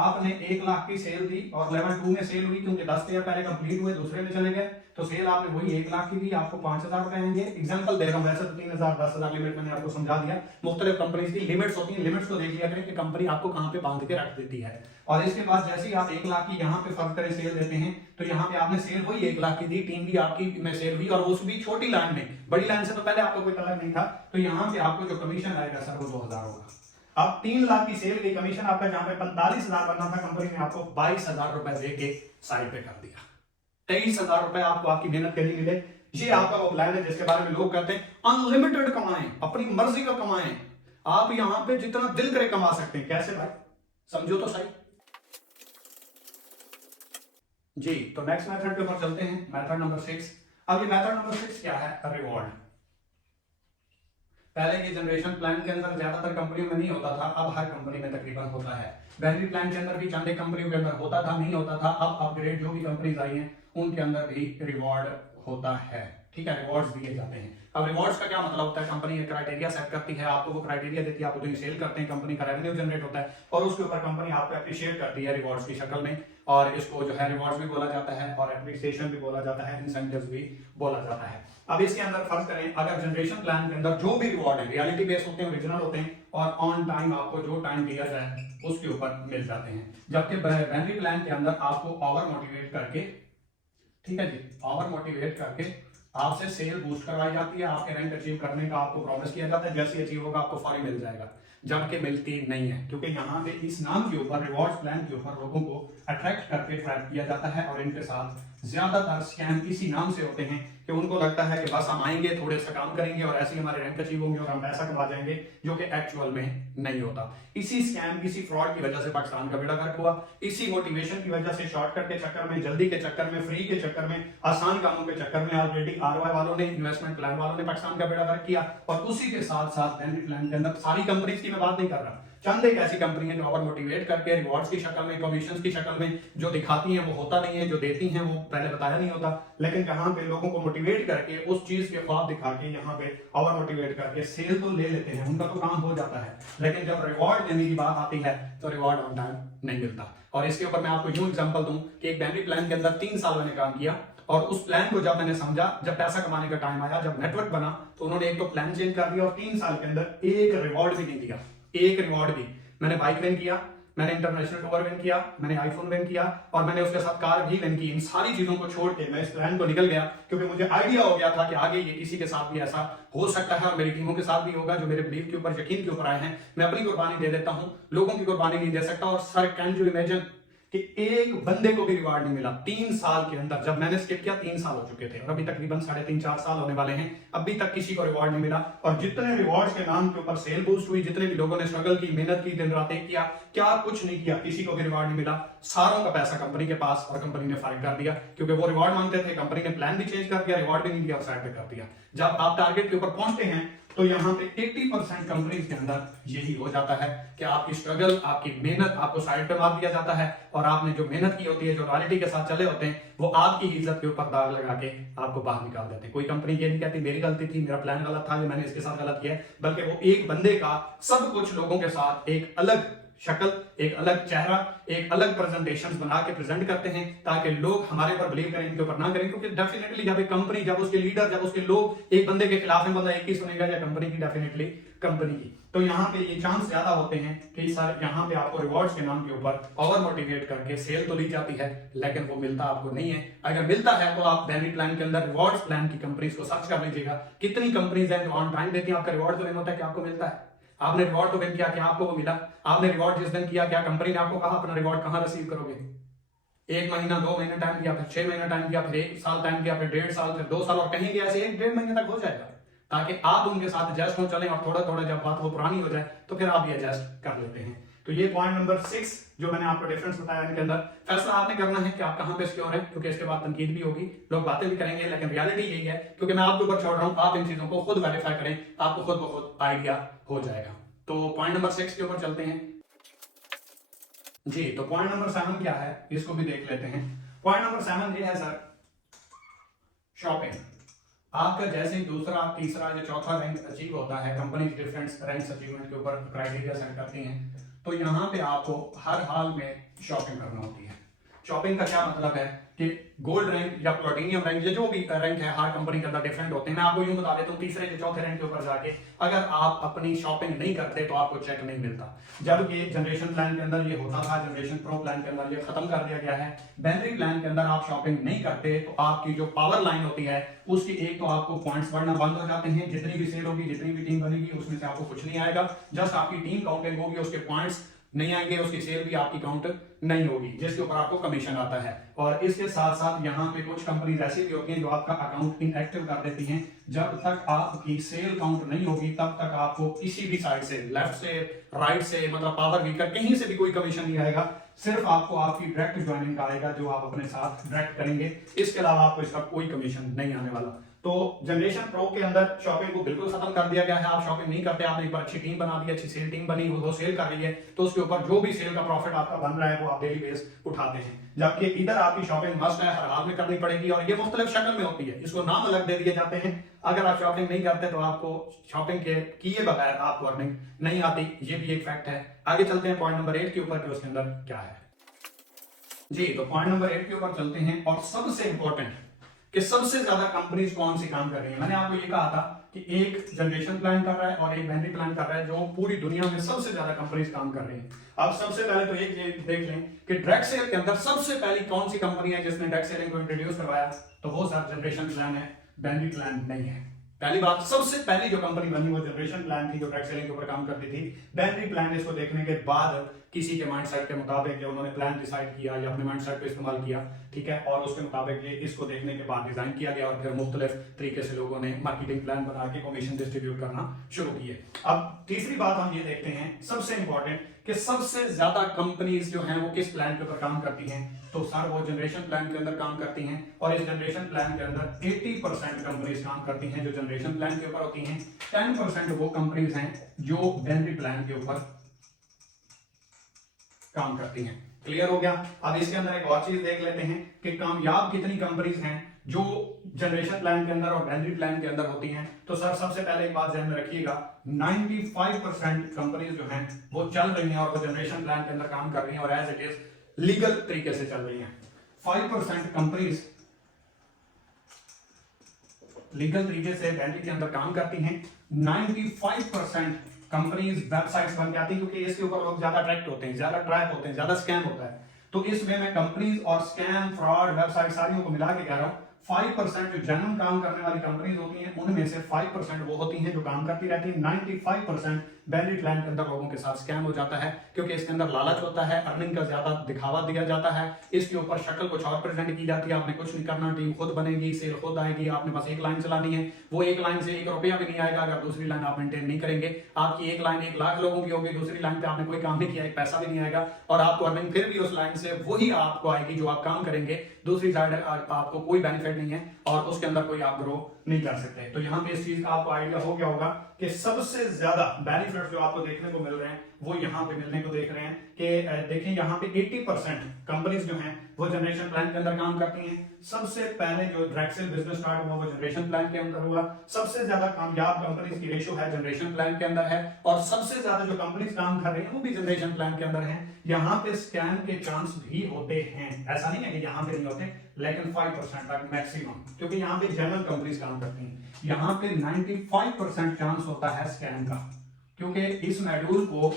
आपने 1 लाख की सेल दी और लेवल 2 में सेल हुई क्योंकि 10 पेयर पहले कंप्लीट हुए दूसरे में चले गए तो सेल आपने वही 1 लाख की दी, आपको 5,000 रुपए आएंगे। एग्जांपल दे रहा हूं, वैसे तो 3,000 10,000 लिमिट मैंने आपको समझा दिया। मुख्तलिफ कंपनीज की लिमिट्स होती हैं, लिमिट्स को देख लिया करें कि कंपनी आपको कहां पे बांध के रख देती है। और इसके बाद जैसे ही आप 1 लाख की यहाँ पे फर्क करें सेल देते हैं तो यहाँ पे आपने सेल वही 1 लाख की दी, टीम भी आपकी में सेल हुई और उस भी छोटी लाइन में, बड़ी लाइन से तो पहले आपको कोई तलब नहीं था, तो यहाँ पे आपको जो कमीशन आएगा सर वो 2,000 होगा। अब 3 लाख की सेल की कमीशन आपका जहां पे 45,000 बनना था कंपनी ने आपको 22,000 रुपए देके साइड पे कर दिया। 23,000 रुपए आपको आपकी मेहनत के लिए मिले। ये आपका वो प्लान है जिसके बारे में लोग कहते हैं अनलिमिटेड कमाएं, अपनी मर्जी का कमाएं, आप यहां पे जितना दिल करे कमा सकते हैं। कैसे भाई, समझो तो सही जी। तो नेक्स्ट मेथड के ऊपर चलते हैं, मेथड नंबर 6। अब ये मेथड नंबर 6 क्या है, रिवॉर्ड। पहले ये जनरेशन प्लान के अंदर ज्यादातर कंपनियों में नहीं होता था, अब हर कंपनी में तकरीबन होता है। बाइनरी प्लान के अंदर भी चंद कंपनियों के अंदर होता था, नहीं होता था। अब अपग्रेड जो भी कंपनीज आई हैं उनके अंदर भी रिवॉर्ड होता है, ठीक है, रिवॉर्ड्स दिए जाते हैं। अब रिवॉर्ड्स का क्या मतलब होता है, कंपनी एक क्राइटेरिया सेट करती है, आपको वो क्राइटेरिया देती है, आप उतनी सेल करते हैं, कंपनी का रेवेन्यू जनरेट होता है और उसके ऊपर कंपनी आपको अप्रिशिएट करती है रिवॉर्ड्स की शक्ल में। और इसको जो है रिवॉर्ड्स भी बोला जाता है और एप्रिसिएशन भी बोला जाता है, इंसेंटिव्स भी बोला जाता है। अब इसके अंदर फर्क करें, अगर जनरेशन प्लान के अंदर जो भी रिवॉर्ड है रियलिटी बेस्ड होते हैं, ओरिजिनल होते हैं और ऑन टाइम आपको जो टाइम दिया जाए उसके ऊपर मिल जाते हैं। जबकि बाइनरी प्लान के अंदर आपको ओवर मोटिवेट करके, ठीक है जी, ओवर मोटिवेट करके आपसे सेल बूस्ट करवाई जाती है, आपके रैंक अचीव करने का आपको प्रॉमिस किया जाता है, जैसे अचीव होगा आपको फौरी मिल जाएगा, जबकि मिलती नहीं है। क्योंकि यहाँ पे इस नाम के ऊपर, रिवॉर्ड्स प्लान के ऊपर लोगों को अट्रैक्ट करके ट्रैप किया जाता है और इनके साथ ज्यादातर स्कैम इसी नाम से होते हैं कि उनको लगता है कि बस हम आएंगे, थोड़े सा काम करेंगे और ऐसे ही हमारे रैंक अचीव होंगे और हम पैसा कमा जाएंगे, जो कि एक्चुअल में नहीं होता। इसी स्कैम, इसी फ्रॉड की वजह से पाकिस्तान का बेड़ा गर्क हुआ। इसी मोटिवेशन की वजह से, शॉर्टकट के चक्कर में, जल्दी के चक्कर में, फ्री के चक्कर में, आसान कामों के चक्कर में ऑलरेडी आरओआई वालों ने, इन्वेस्टमेंट प्लान वालों ने पाकिस्तान का बेड़ा गर्क किया। और उसी के साथ साथ बाइनरी प्लान के अंदर सारी कंपनीज की मैं बात नहीं कर रहा, चंद एक ऐसी कंपनी है जो ओवर मोटिवेट करके रिवॉर्ड्स की शक्ल में, कमीशंस की शक्ल में जो दिखाती हैं वो होता नहीं है, जो देती हैं वो पहले बताया नहीं होता, लेकिन जहां पे लोगों को मोटिवेट करके उस चीज के ख्वाब दिखा के यहाँ पे ओवर मोटिवेट करके सेल तो ले लेते हैं, उनका तो काम हो जाता है, लेकिन जब रिवॉर्ड देने की बात आती है तो रिवॉर्ड ऑन टाइम नहीं मिलता। और इसके ऊपर मैं आपको यूं एग्जांपल दूं कि एक बाइनरी प्लान के अंदर 3 साल मैंने काम किया और उस प्लान को जब मैंने समझा, जब पैसा कमाने का टाइम आया, जब नेटवर्क बना, तो उन्होंने एक तो प्लान चेंज कर दिया और 3 साल के अंदर एक रिवॉर्ड भी नहीं दिया, एक रिवॉर्ड भी। मैंने बाइक विन किया, मैंने इंटरनेशनल टूर विन किया, मैंने आईफोन विन किया और मैंने उसके साथ कार भी विन की। इन सारी चीजों को छोड़ के मैं इस प्लान को निकल गया क्योंकि मुझे आइडिया हो गया था कि आगे ये किसी के साथ भी ऐसा हो सकता है और मेरी टीमों के साथ भी होगा जो मेरे बिलीफ के ऊपर, यकीन के ऊपर आए हैं। मैं अपनी कुर्बानी दे देता हूं, लोगों की कुर्बानी नहीं दे सकता। और सर कैन यू इमेजिन कि एक बंदे को भी रिवार्ड नहीं मिला 3 साल के अंदर। जब मैंने स्किप किया 3 साल हो चुके थे और अभी तकरीबन 3.5-4 साल होने वाले हैं, अभी तक किसी को रिवॉर्ड नहीं मिला। और जितने रिवॉर्ड्स के नाम के ऊपर सेल बूस्ट हुई, जितने भी लोगों ने स्ट्रगल की, मेहनत की, दिन रात एक किया, क्या कुछ नहीं किया, किसी को भी रिवॉर्ड नहीं मिला। सारों का पैसा कंपनी के पास और कंपनी ने फाइल कर दिया क्योंकि वो रिवॉर्ड मांगते थे, कंपनी ने प्लान भी चेंज कर दिया, रिवॉर्ड भी नहीं दिया और साइड पे कर दिया। जब आप टारगेट के ऊपर पहुंचते हैं तो यहाँ पे 80% कंपनीज के अंदर यही हो जाता है कि आपकी स्ट्रगल, आपकी मेहनत आपको साइड पे मार दिया जाता है और आपने जो मेहनत की होती है, जो रॉयल्टी के साथ चले होते हैं, वो आपकी इज्जत के ऊपर दाग लगा के आपको बाहर निकाल देते हैं। कोई कंपनी ये नहीं कहती मेरी गलती थी, मेरा प्लान गलत था, मैंने इसके साथ गलत किया, बल्कि वो एक बंदे का सब कुछ लोगों के साथ एक अलग शक्ल, एक अलग चेहरा, एक अलग प्रेजेंटेशन बना के प्रेजेंट करते हैं ताकि लोग हमारे ऊपर बिलीव करें, इनके ऊपर ना करें। क्योंकि डेफिनेटली जब एक कंपनी, जब उसके लीडर, जब उसके लोग एक बंदे के खिलाफ में, बंदा एक ही सुनेगा या कंपनी की, डेफिनेटली कंपनी की। तो यहाँ पे ये चांस ज्यादा होते हैं कि सर यहाँ पे आपको रिवॉर्ड्स के नाम के ऊपर ओवर मोटिवेट करके सेल तो ली जाती है लेकिन वो मिलता आपको नहीं है। अगर मिलता है तो आप बाइनरी प्लान के अंदर रिवॉर्ड्स प्लान की कंपनीज को सर्च कर लीजिएगा, कितनी कंपनीज हैं जो ऑन टाइम देती हैं, आपका रिवॉर्ड तो नहीं होता है कि आपको मिलता है। आपने रिवॉर्ड तो विन किया, क्या आपको वो मिला? आपने रिवॉर्ड जिस दिन किया, क्या कंपनी ने आपको कहा अपना रिवॉर्ड कहां रिसीव करोगे? 1 महीना, 2 महीने टाइम दिया, फिर 6 महीना टाइम दिया, फिर 1 साल टाइम दिया, फिर 1.5 साल, फिर 2 साल और कहीं भी ऐसे 1-1.5 महीने तक हो जाएगा। ताकि आप उनके साथ एडजस्ट हो चलें, और थोड़ा थोड़ा जब बात वो पुरानी हो जाए तो फिर आप भी एडजस्ट कर लेते हैं। तो ये पॉइंट नंबर 6 जो मैंने आपको डिफरेंस बताया, इनके अंदर फैसला आपने करना है कि आप कहां पे सिक्योर हैं, क्योंकि इसके बाद तनकीद भी होगी, लोग बातें भी करेंगे, लेकिन रियलिटी यही है, क्योंकि मैं आपके ऊपर छोड़ रहा हूं, आप इन चीजों को खुद वेरीफाई करें, आपको खुद ब खुद आइडिया हो जाएगा। तो पॉइंट नंबर 6 के ऊपर चलते हैं जी। तो पॉइंट नंबर 7 क्या है, इसको भी देख लेते हैं। पॉइंट नंबर 7 ये है सर, शॉपिंग। आपका जैसे ही दूसरा, तीसरा या चौथा रैंक अचीव होता है, कंपनी डिफरेंट रैंक्स अचीवमेंट के ऊपर क्राइटेरिया सेट करती हैं, तो यहाँ पे आपको हर हाल में शॉपिंग करना होती है। शॉपिंग का क्या मतलब है कि गोल्ड रैंक या प्लैटिनम रैंक या जो भी रैंक है, हर कंपनी के अंदर डिफरेंट होते हैं। मैं आपको यूं बता देता हूं, तीसरे या चौथे रैंक के ऊपर जाके अगर आप अपनी शॉपिंग नहीं करते तो आपको चेक नहीं मिलता। जबकि जनरेशन प्लान के अंदर ये होता था, जनरेशन प्रो प्लान के अंदर ये खत्म कर दिया गया है। बाइनरी प्लान के अंदर आप शॉपिंग नहीं करते तो आपकी जो पावर लाइन होती है उसकी एक तो आपको पॉइंट्स बढ़ना बंद हो जाते हैं, जितनी भी सेल होगी, जितनी भी टीम बनेगी, उसमें से आपको कुछ नहीं आएगा। जस्ट आपकी टीम काउंटिंग होगी, उसके पॉइंट्स नहीं आएंगे, उसकी सेल भी आपकी काउंट नहीं होगी, जिसके ऊपर आपको कमीशन आता है। और इसके साथ साथ यहाँ पे कुछ कंपनी ऐसी भी होती हैं जो आपका अकाउंट इनएक्टिव कर देती हैं। जब तक आपकी सेल काउंट नहीं होगी तब तक आपको किसी भी साइड से, लेफ्ट से, राइट से, मतलब पावर वीकर, कहीं से भी कोई कमीशन नहीं आएगा। सिर्फ आपको आपकी डायरेक्ट ज्वाइनिंग का आएगा जो आप अपने साथ डायरेक्ट करेंगे, इसके अलावा आपको इसका कोई कमीशन नहीं आने वाला। तो जनरेशन प्रो के अंदर शॉपिंग को बिल्कुल खत्म कर दिया गया है। आप शॉपिंग नहीं करते, आपने एक बार अच्छी टीम बना दी, अच्छी सेल टीम बनी, वो सेल कर रही है, तो उसके ऊपर जो भी सेल का प्रॉफिट आपका बन रहा है वो आप डेली बेस उठाते हैं। जबकि इधर आपकी शॉपिंग मस्ट है, हर हाल में करनी पड़ेगी, और ये मुख्तलिफ शक्ल में होती है, इसको नाम अलग दे दिए जाते हैं। अगर आप शॉपिंग नहीं करते तो आपको शॉपिंग के किए बगैर आपको अर्निंग नहीं आती, ये भी एक फैक्ट है। आगे चलते हैं पॉइंट नंबर 8 के ऊपर कि उसके अंदर क्या है जी। तो पॉइंट नंबर 8 के ऊपर चलते हैं, और सबसे इंपॉर्टेंट कि सबसे ज्यादा कंपनीज कौन सी काम कर रही है। मैंने आपको ये कहा था कि एक जनरेशन प्लान कर रहा है और एक बाइनरी प्लान कर रहा है, जो पूरी दुनिया में सबसे ज्यादा कंपनीज काम कर रही हैं। अब सबसे पहले तो एक चीज देख लें कि डायरेक्ट सेल के अंदर सबसे पहली कौन सी कंपनी है जिसने डायरेक्ट सेलिंग को इंट्रोड्यूस करवाया, तो वो सर जनरेशन प्लान है, बाइनरी प्लान नहीं है। पहली बात, सबसे पहली जो कंपनी बनी वो जनरेशन प्लान थी, जो डायरेक्ट सेलिंग के ऊपर काम करती थी। बाइनरी प्लान इसको देखने के बाद किसी के माइंडसेट के मुताबिक उन्होंने प्लान डिसाइड किया या अपने माइंडसेट को इस्तेमाल किया, ठीक है, और उसके मुताबिक ये इसको देखने के बाद डिजाइन किया गया, और फिर मुख्तलिफ तरीके से लोगों ने मार्केटिंग प्लान बना के कमीशन डिस्ट्रीब्यूट करना शुरू किए। अब तीसरी बात हम ये देखते हैं, सबसे इंपॉर्टेंट, कि सबसे ज्यादा कंपनीज जो हैं वो किस प्लान के ऊपर काम करती हैं, तो सर वो जनरेशन प्लान के अंदर काम करती हैं। और इस जनरेशन प्लान के अंदर 80% कंपनीज काम करती हैं जो जनरेशन प्लान के ऊपर होती हैं। 10% वो कंपनीज हैं जो बाइनरी प्लान के ऊपर काम करती हैं। क्लियर हो गया। अब इसके अंदर एक और चीज देख लेते हैं कि कामयाब कितनी कंपनीज हैं जो जनरेशन प्लान के अंदर और बाइनरी प्लान के अंदर होती हैं। तो सर सबसे पहले एक बात ध्यान में रखिएगा, 95% कंपनीज जो हैं वो चल रही हैं और वो जनरेशन प्लान के अंदर काम कर रही हैं और एज इट इज लीगल तरीके से चल रही हैं। 5% कंपनीज लीगल तरीके से बाइनरी के अंदर काम करती हैं। 95% कंपनीज वेबसाइट्स बन जाती हैं, क्योंकि इसके ऊपर लोग ज्यादा अट्रैक्ट होते हैं, ज्यादा ट्रैक होते हैं, ज्यादा स्कैम होता है। तो इसमें मैं कंपनीज और स्कैम, फ्रॉड, वेबसाइट सारियों को मिला के कह रहा हूं। 5% जो जेन्युइन काम करने वाली कंपनीज होती हैं उनमें से 5% वो होती हैं जो काम करती रहती है। 95% बाइनरी प्लान के अंदर लोगों के साथ स्कैम हो जाता है, क्योंकि इसके अंदर लालच होता है, अर्निंग का ज्यादा दिखावा दिया जाता है, इसके ऊपर शक्ल कुछ और प्रेजेंट की जाती है। आपने कुछ नहीं करना, टीम खुद बनेगी, सेल खुद आएगी, आपने बस एक लाइन चलानी है। वो एक लाइन से 1 रुपया भी नहीं आएगा अगर दूसरी लाइन आप मेंटेन नहीं करेंगे। आपकी एक लाइन 1 लाख लोगों की होगी, दूसरी लाइन पे आपने कोई काम नहीं किया, एक पैसा भी नहीं आएगा, और आपको अर्निंग फिर भी उस लाइन से वही आपको आएगी जो आप काम करेंगे। दूसरी साइड आपको कोई बेनिफिट नहीं है और उसके अंदर कोई आप ग्रो नहीं कर सकते। तो यहाँ पे इस चीज का आपको आइडिया हो गया होगा कि सबसे ज्यादा बेनिफिट जो आपको देखने को मिल रहे हैं वो यहाँ पे मिलने को देख रहे हैं कि देखिए यहाँ पे 80% कंपनीज जो हैं वो जनरेशन प्लान के अंदर काम करती हैं। सबसे पहले जो डायरेक्ट सेल बिजनेस स्टार्ट हुआ वो जनरेशन प्लान के अंदर हुआ। सबसे ज्यादा कामयाब कंपनीज की रेशो है जनरेशन प्लान के अंदर है, और सबसे ज्यादा जो कंपनीज काम कर रही हैं वो भी जनरेशन प्लान के अंदर है। यहाँ पे स्कैम के चांस भी होते हैं, ऐसा नहीं है कि यहाँ पे नहीं होते, लेकिन 5% तक मैक्सिमम, क्योंकि यहाँ पे जनरल कंपनीज काम करती हैं। यहाँ पे 95% चांस होता है स्कैम का, क्योंकि इस मॉड्यूल को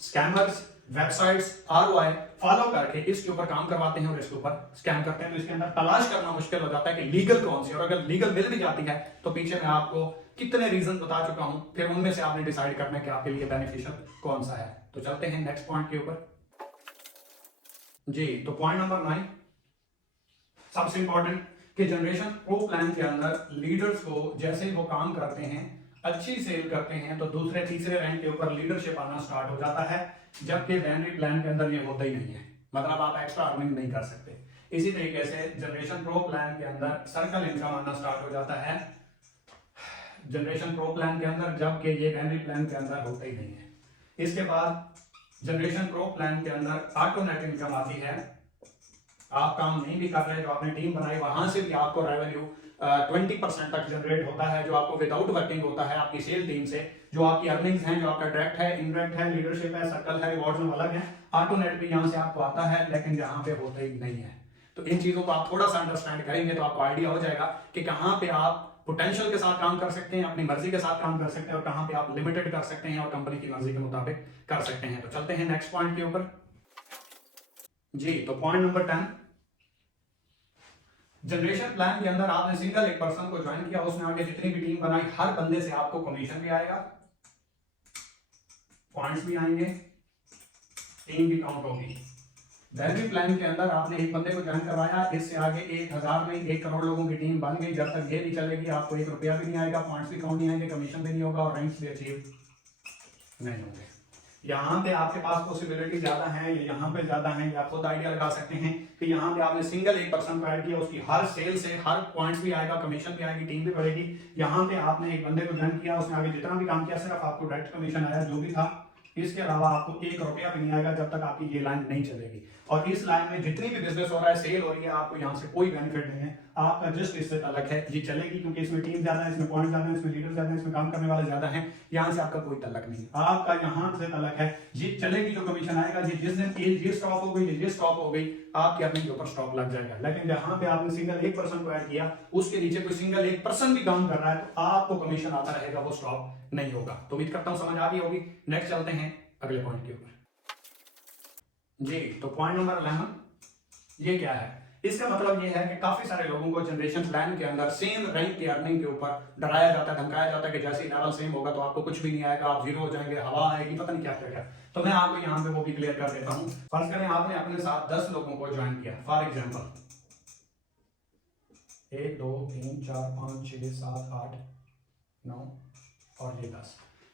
स्कैमर्स, वेबसाइट्स, ROI फॉलो करके इसके ऊपर काम करवाते हैं और इसके ऊपर स्कैम करते हैं। तो इसके अंदर तलाश करना मुश्किल हो जाता है कि लीगल कौन सी, और अगर लीगल मिल भी जाती है तो पीछे मैं आपको कितने रीजन बता चुका हूं, फिर उनमें से आपने डिसाइड करना है कि आपके लिए बेनिफिशियल कौन सा है। तो चलते हैं नेक्स्ट पॉइंट के ऊपर जी। तो पॉइंट नंबर 9 सबसे इंपॉर्टेंट कि जनरेशन प्रो प्लान के अंदर लीडर्स को जैसे वो काम करते हैं अच्छी सेल करते हैं तो दूसरे तीसरे रैंक के ऊपर लीडरशिप आना स्टार्ट हो जाता है, जबकि बाइनरी प्लान के अंदर ये होता ही नहीं है, मतलब आप एक्स्ट्रा अर्निंग नहीं कर सकते। इसी तरीके से जनरेशन प्रो प्लान के अंदर सर्कल इनकम आना स्टार्ट हो जाता है जनरेशन प्रो प्लान के अंदर, जबकि ये बाइनरी प्लान के अंदर होता ही नहीं है। इसके बाद जनरेशन प्रो प्लान के अंदर ऑटो नेट इनकम आती है। आप काम नहीं भी कर रहे, जो आपने टीम बनाई वहां से भी आपको रेवेन्यू 20% तक जनरेट होता है, जो आपको विदाउट वर्किंग होता है आपकी सेल टीम से। जो आपकी अर्निंग्स हैं, जो आपका डायरेक्ट है, इनडायरेक्ट है, लीडरशिप है, सर्कल है, रिवॉर्ड्स में अलग है, ऑटो नेट भी यहाँ से आपको आता है, लेकिन यहाँ पे होता ही नहीं है। तो इन चीजों को आप थोड़ा सा अंडरस्टैंड करेंगे तो आपको आइडिया हो जाएगा कि कहाँ पे आप पोटेंशियल के साथ काम कर सकते हैं, अपनी मर्जी के साथ काम कर सकते हैं, और कहाँ पे आप लिमिटेड कर सकते हैं और कंपनी की मर्जी के मुताबिक कर सकते हैं। तो चलते हैं नेक्स्ट पॉइंट के ऊपर जी। तो पॉइंट नंबर 10, जनरेशन प्लान के अंदर आपने सिंगल एक पर्सन को ज्वाइन किया, उसने आगे जितनी भी टीम बनाई, हर बंदे से आपको कमीशन भी आएगा, पॉइंट्स भी आएंगे, टीम भी काउंट होगी। बाइनरी प्लान के अंदर आपने एक बंदे को ज्वाइन करवाया, इससे आगे 1000 नहीं 1 करोड़ लोगों की टीम बन गई, जब तक ये नहीं चलेगी आपको 1 रुपया भी नहीं आएगा, पॉइंट्स भी काउंट नहीं आएंगे, कमीशन भी नहीं होगा और रैंक्स भी अचीव नहीं होंगे। यहाँ पे आपके पास पॉसिबिलिटी ज्यादा है या यहाँ पे ज्यादा है, या खुद आइडिया लगा सकते हैं कि यहाँ पे आपने सिंगल एक पर्सन को ऐड किया, उसकी हर सेल से हर पॉइंट्स भी आएगा, कमीशन भी आएगी, टीम भी बढ़ेगी। यहाँ पे आपने एक बंदे को ज्वाइन किया, उसने आगे जितना भी काम किया सिर्फ आपको डायरेक्ट कमीशन आया जो भी था, इसके अलावा आपको 1 रुपया भी नहीं आएगा जब तक आपकी ये लाइन नहीं चलेगी। और इस लाइन में जितनी भी बिजनेस हो रहा है, सेल हो रही है, आपको यहाँ से कोई बेनिफिट नहीं है, आपका जस्ट इससे तलक है। ये चलेगी क्योंकि इसमें टीम ज्यादा है, इसमें पॉइंट ज्यादा है, इसमें लीडर ज्यादा है, इसमें काम करने वाले ज्यादा हैं, यहाँ से आपका कोई तलक नहीं, आपका यहाँ से तलक है। ये चलेगी जो कमीशन आएगा, ये जिस दिन ये स्टॉप हो गई, ये स्टॉप हो गई, आपकी अर्निंग के ऊपर स्टॉप लग जाएगा। लेकिन जहां पे आपने सिंगल एक पर्सन को ऐड किया, उसके नीचे कोई सिंगल एक पर्सन भी काम कर रहा है, तो आपको कमीशन आता रहेगा, वो स्टॉप नहीं होगा। तो उम्मीद करता हूं समझ आ गई होगी। नेक्स्ट चलते हैं अगले पॉइंट के ऊपर जी। तो पॉइंट नंबर 11, ये क्या है? इसका मतलब ये है कि काफी सारे लोगों को जनरेशन प्लान के अंदर सेम रैंक की अर्निंग के ऊपर डराया जाता है, धमकाया जाता है कि जैसे ही लेवल सेम होगा तो आपको कुछ भी नहीं आएगा, आप जीरो हो जाएंगे, हवा आएगी, पता नहीं क्या क्या। तो मैं आपको यहाँ पे वो भी क्लियर कर देता हूँ। फर्ज करें आपने अपने साथ 10 लोगों को ज्वाइन किया, फॉर एग्जाम्पल 1 2 3 4 5 6 7 8 9 और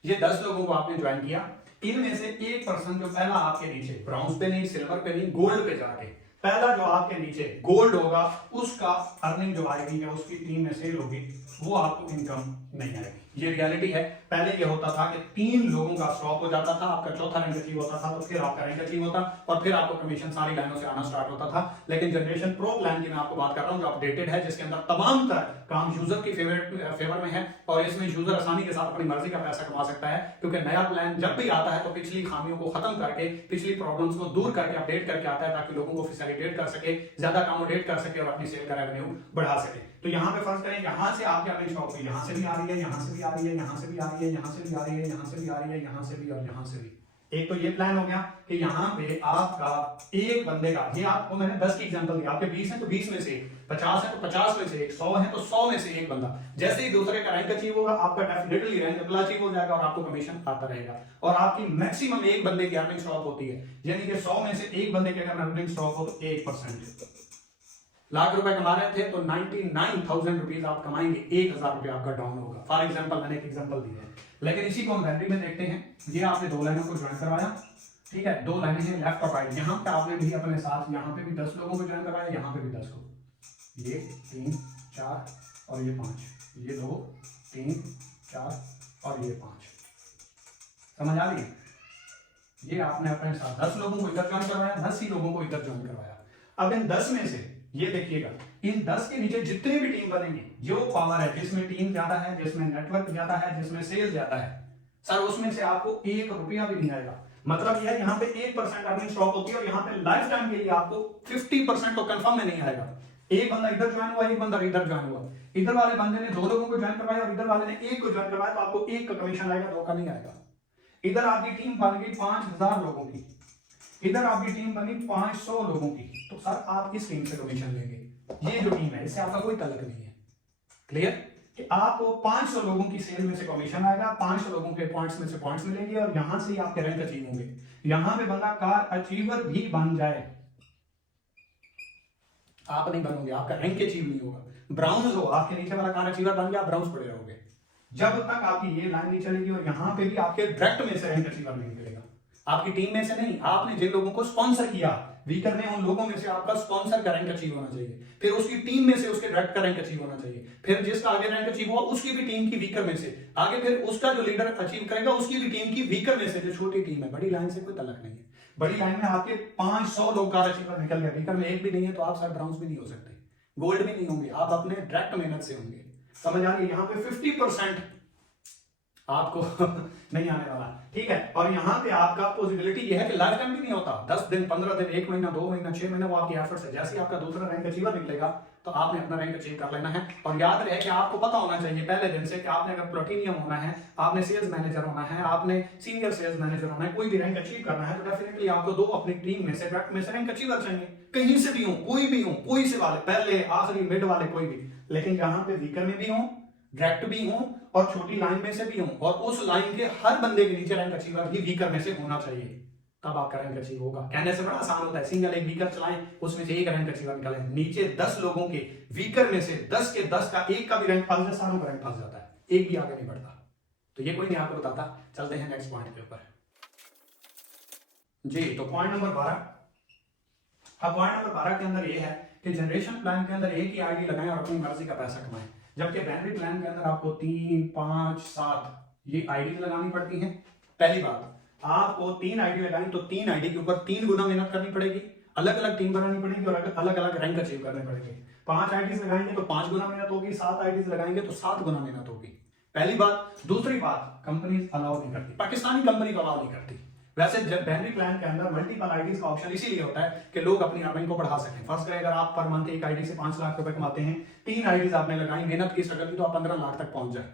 ये 10 लोगों को आपने ज्वाइन किया। इनमें से एक पर्सन जो पहला आपके नीचे ब्राउन्ज पे नहीं, सिल्वर पे नहीं, गोल्ड पे जाके पहला जो आपके नीचे गोल्ड होगा, उसका अर्निंग जो आएगी या उसकी टीम में सेल होगी, वो आपको इनकम नहीं आएगी। ये रियलिटी है। पहले ये होता था कि 3 लोगों का स्टॉप हो जाता था, आपका चौथा रैंक अचीव होता था, तो फिर आपका रैंक अचीव होता और फिर आपको कमीशन सारी लाइनों से आना स्टार्ट होता था। लेकिन जनरेशन प्रो प्लान की मैं आपको बात कर रहा हूं, जो अपडेटेड है, जिसके अंदर तमाम काम यूजर की फेवर में है और इसमें यूजर आसानी के साथ अपनी मर्जी का पैसा कमा सकता है, क्योंकि नया प्लान जब भी आता है तो पिछली खामियों को खत्म करके, पिछली प्रॉब्लम्स को दूर करके अपडेट करके आता है, ताकि लोगों को फैसिलिटेट कर सके, ज्यादा अकोमोडेट कर सके और अपनी सेल का रेवेन्यू बढ़ा सके। तो यहाँ पे फर्ज करें, यहाँ से आपकी अर्निंग स्टॉप हुई, यहाँ से भी आ रही है, यहाँ से भी आ रही है, यहाँ से भी आ रही है, यहाँ से भी आ रही है, यहाँ से भी आ रही है, यहाँ से भी और यहाँ से भी। एक तो ये प्लान हो गया कि यहाँ पे आपका एक बंदे का, ये आपको मैंने 10 की एग्जांपल दी, आपके 20 है तो 20 में से 50 है तो 50 में से 100 है तो 100 में से एक बंदा। जैसे ही दूसरे का रैंक अचीव होगा, आपका डेफिनेटली रैंक अगला अचीव हो जाएगा और आपको कमीशन आता रहेगा। और आपकी मैक्सिमम एक बंदे की अर्निंग स्टॉप होती है, यानी कि 100 में से एक बंदे की अगर अर्निंग स्टॉप हो तो 1%। लाख रुपए कमा रहे थे तो 99,000 रुपीज आप कमाएंगे, 1,000 रुपए आपका डाउन होगा। फॉर एग्जांपल मैंने एक एग्जांपल दी है, लेकिन इसी को हम वैल्यू में देखते हैं। ये आपने 2 लाइनों को ज्वाइन करवाया, ठीक है, 2 लाइनें हैं लेफ्ट और राइट। यहाँ पे आपने भी अपने साथ यहाँ पे भी 10 लोगों को ज्वाइन करवाया, यहाँ पे भी 10 को, ये 3 4 और ये 5, ये 2 3 4 और ये 5। समझ आ रही? ये आपने अपने साथ 10 लोगों को इधर ज्वाइन करवाया, 10 ही लोगों को इधर ज्वाइन करवाया। अब इन 10 में से ये देखिएगा, इन 10 के नीचे जितने भी टीम बनेंगे, जो पावर है, जिसमें टीम ज्यादा है, जिसमें नेटवर्क ज्यादा है, जिसमें सेल ज्यादा है, सर उसमें से आपको 1 रुपया भी नहीं आएगा। मतलब यह यहाँ पे 1% अर्निंग स्टॉक होती है और यहाँ पे लाइफ टाइम के लिए आपको 50% तो कंफर्म में नहीं आएगा। एक बंदा इधर ज्वाइन हुआ, एक बंदा इधर ज्वाइन हुआ, इधर वाले बंदे ने 2 लोगों को ज्वाइन करवाया और इधर वाले ने 1 को ज्वाइन करवाया, तो आपको 1 का कमीशन आएगा, 2 का नहीं आएगा। इधर आपकी टीम बन गई 5000 लोगों की, इधर आपकी टीम बनी 500 लोगों की, तो सर आप किस टीम से कमीशन लेंगे? ये जो टीम है इससे आपका कोई तल्लुक नहीं है। क्लियर कि आपको 500 लोगों की सेल में से कमीशन आएगा, 500 लोगों के पॉइंट्स में से पॉइंट्स मिलेंगे और यहां से ही आपके रैंक अचीव होंगे। यहां पे बंदा कार अचीवर भी बन जाए, आप नहीं बनोगे, आपका रैंक अचीव नहीं होगा। ब्राउन्स हो, आपके नीचे वाला कार अचीवर बन गया, ब्राउन्स पड़े रहोगे। जब तक आपकी ये लाइन नहीं चलेगी और यहाँ पे भी आपके डायरेक्ट में से रैंक अचीवर नहीं मिलेगा, आपकी टीम में से नहीं, आपने जिन लोगों को स्पॉन्सर किया वीकर ने, उन लोगों में से आपका स्पॉन्सर का रैंक अचीव होना चाहिए, फिर उसकी टीम में से उसके डायरेक्ट का रैंक अचीव होना चाहिए, फिर जिसका आगे रैंक अचीव हुआ उसकी भी टीम की वीकर में से आगे, फिर उसका जो लीडर अचीव करेगा उसकी भी टीम की वीकर में से। जो छोटी टीम है, बड़ी लाइन से कोई तलक नहीं है, बड़ी लाइन में आपके 500 लोग कार अचीवर निकल गए, वीकर में एक भी नहीं है तो आप सर ब्राउन्स भी नहीं हो सकते, गोल्ड भी नहीं होंगे, आप अपने डायरेक्ट मेहनत से होंगे। समझ आ रही है? यहाँ पे 50% आपको नहीं आने वाला, ठीक है। और यहाँ पे आपका पॉसिबिलिटी यह है कि लाइफ टाइम भी नहीं होता, 10 दिन 15 दिन 1 महीना 2 महीना 6 महीना वो आपकी एफर्ट्स है। जैसे ही आपका दूसरा रैंक अचीवर निकलेगा तो आपने अपना रैंक अचीव कर लेना है। और याद रहे कि आपको पता होना चाहिए पहले दिन से कि आपने अगर प्लैटिनियम होना है, आपने सेल्स मैनेजर होना है, आपने सीनियर सेल्स मैनेजर होना है, कोई भी रैंक अचीव करना है तो डेफिनेटली आपको 2 अपनी टीम में से डायरेक्ट में से रैंक अचीवर चाहिए, कहीं से भी हो, कोई भी हो, कोई से वाले, पहले आखिरी मिड वाले कोई भी, लेकिन यहाँ पे वीकर में भी हो, डायरेक्ट भी हो और छोटी लाइन में से भी हो, और उस लाइन के हर बंदे के नीचे रैंक अचीवर भी वीकर में से होना चाहिए, तब आपका रैंक अचीव होगा। कहने से बड़ा आसान होता है, सिंगल एक वीकर चलाएं, उसमें से एक रैंक अचीवर निकालें, नीचे 10 लोगों के वीकर में से 10 के 10 का एक का भी रैंक फंस जाए, सारों का रैंक फंस जाता है, एक भी आगे नहीं बढ़ता। तो ये कोई नहीं आपको बताता। चलते हैं नेक्स्ट पॉइंट के ऊपर जी। तो पॉइंट नंबर 12, अब पॉइंट नंबर 12 के अंदर ये है कि जनरेशन प्लान के अंदर एक ही आईडी लगाएं और अपनी मर्जी का पैसा कमाएं, जबकि बाइनरी प्लान के अंदर आपको 3, 5, 7 ये आईडी लगानी पड़ती हैं। पहली बात, आपको 3 आईडी लगानी तो 3 आईडी के ऊपर 3 गुना मेहनत करनी पड़ेगी, अलग अलग टीम बनानी पड़ेगी और अलग अलग रैंक अचीव करने पड़ेंगे। 5 आईडीज लगाएंगे तो 5 गुना मेहनत होगी, 7 आईडीज लगाएंगे तो 7 गुना मेहनत होगी। पहली बात। दूसरी बात, कंपनी अलाउ नहीं करती, पाकिस्तानी कंपनी को अलाउ नहीं करती। वैसे बाइनरी प्लान के अंदर मल्टीपल आईडीज का ऑप्शन इसीलिए होता है कि लोग अपनी अर्निंग को बढ़ा सकें। फर्स्ट करें, अगर आप पर मंथ एक आईडी से 5 लाख रुपए कमाते हैं, 3 आईडीज आपने लगाई, मेहनत की, स्ट्रगल की, तो आप 15 लाख तक पहुंच जाए।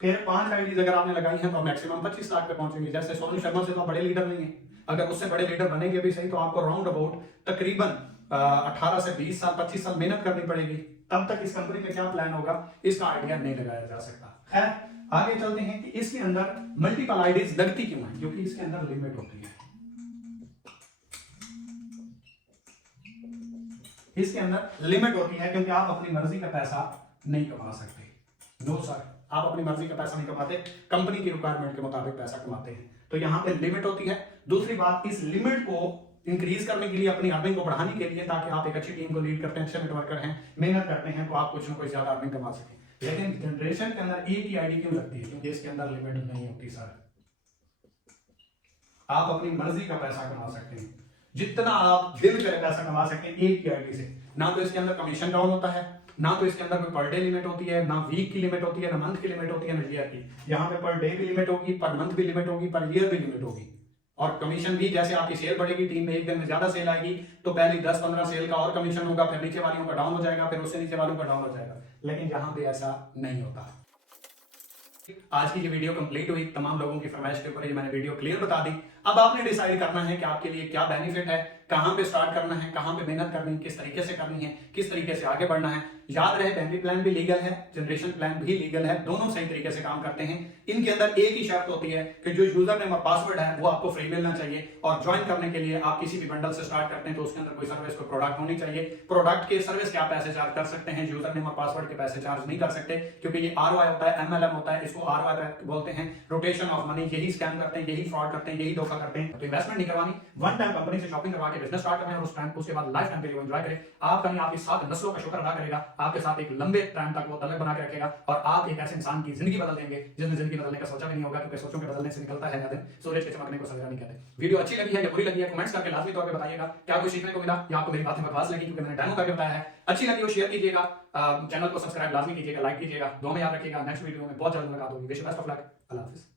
फिर 5 आईडीज अगर आपने लगाई हैं तो मैक्सिमम 25 लाख पे पहुंचेंगे। जैसे सोनू शर्मा से तो बड़े लीडर नहीं है, अगर उससे बड़े लीडर बनेंगे भी सही तो आपको राउंड अबाउट तकरीबन 18 से 20 साल 25 साल मेहनत करनी पड़ेगी, तब तक इस कंपनी में क्या प्लान होगा इसका आइडिया नहीं लगाया जा सकता। खैर आगे चलते हैं कि इसके अंदर मल्टीपल आईडीज लगती क्यों है, क्योंकि इसके अंदर लिमिट होती है। इसके अंदर लिमिट होती है क्योंकि आप अपनी मर्जी का पैसा नहीं कमा सकते। नो सर, आप अपनी मर्जी का पैसा नहीं कमाते, कंपनी की रिक्वायरमेंट के मुताबिक पैसा कमाते हैं, तो यहाँ पे लिमिट होती है। दूसरी बात, इस लिमिट को इंक्रीज करने के लिए, अपनी अर्निंग को बढ़ाने के लिए, ताकि आप एक अच्छी टीम को लीड करते हैं, अच्छे नेटवर्कर हैं, मेहनत करते हैं, तो आप कुछ ना कुछ ज्यादा अर्निंग कमा सकें। लेकिन जनरेशन के अंदर एक ही आईडी क्यों लगती है? क्योंकि इसके अंदर लिमिट नहीं होती सर, आप अपनी मर्जी का पैसा कमा सकते हैं, जितना आप दिल करे पैसा कमा सकते हैं एक ही आईडी से। ना तो इसके अंदर कमीशन डाउन होता है, ना तो इसके अंदर कोई पर डे लिमिट होती है, ना वीक की लिमिट होती है, ना मंथ की लिमिट होती है, ना ईयर की। यहाँ पे पर डे भी लिमिट होगी, पर मंथ भी लिमिट होगी, पर ईयर भी लिमिट होगी। और कमीशन भी, जैसे आपकी सेल बढ़ेगी, टीम में एक दिन में ज्यादा सेल आएगी तो पहले 10-15 सेल का और कमीशन होगा, फिर नीचे वालों का डाउन हो जाएगा, फिर उससे नीचे वालों का डाउन हो जाएगा। लेकिन यहाँ पे ऐसा नहीं होता। आज की जो वीडियो कंप्लीट हुई, तमाम लोगों की फरमाइश के ऊपर ये मैंने वीडियो क्लियर बता दी। अब आपने डिसाइड करना है कि आपके लिए क्या बेनिफिट है, कहां पे स्टार्ट करना है, कहां पे मेहनत करनी है, किस तरीके से करनी है, किस तरीके से आगे बढ़ना है। याद रहे, बाइनरी प्लान भी लीगल है, जनरेशन प्लान भी लीगल है, दोनों सही तरीके से काम करते हैं। इनके अंदर एक ही शर्त होती है कि जो यूजर नेम और पासवर्ड है वो आपको फ्री मिलना चाहिए, और ज्वाइन करने के लिए आप किसी भी बंडल से स्टार्ट करते हैं तो उसके अंदर कोई सर्विस, कोई प्रोडक्ट होनी चाहिए। प्रोडक्ट के सर्विस के आप पैसे चार्ज कर सकते हैं, यूजर नेम और पासवर्ड के पैसे चार्ज नहीं कर सकते, क्योंकि ये ROI होता है, MLM होता है, इसको ROI बोलते हैं, रोटेशन ऑफ मनी। यही स्कैम करते हैं, यही फ्रॉड करते हैं, यही धोखा करते हैं। तो इन्वेस्टमेंट नहीं करवानी, वन टाइम कंपनी से शॉपिंग करवा के बिजनेस स्टार्ट करना है, और उस टाइम उसके बाद लाइफ टाइम के लिए एंजॉय करें। आपका नहीं, आपकी 7 नस्लों का शुक्र अदा करेगा, आपके साथ एक लंबे टाइम तक वो तलक बना के रखेगा, और आप एक ऐसे इंसान की जिंदगी बदल देंगे जिसने जिंदगी बदलने का सोचा भी नहीं होगा, क्योंकि सोचों के बदलने से निकलता है दिन, सूरज के चमकने को सवेरा नहीं कहते। वीडियो अच्छी लगी है या बुरी लगी है, कमेंट्स करके लाजमी तौर पे बताइएगा। क्या कुछ सीखने को मिला या आपको मेरी बातें बकवास लगी, क्योंकि मैंने डेमो करके बताया है। अच्छी लगी हो शेयर कीजिएगा, चैनल को सब्सक्राइब लाजमी कीजिएगा, लाइक कीजिएगा। दो में याद रखिएगा, नेक्स्ट वीडियो में बहुत जल्द मुलाकात होगी। Wish you best of luck, अल्लाह हाफिज़।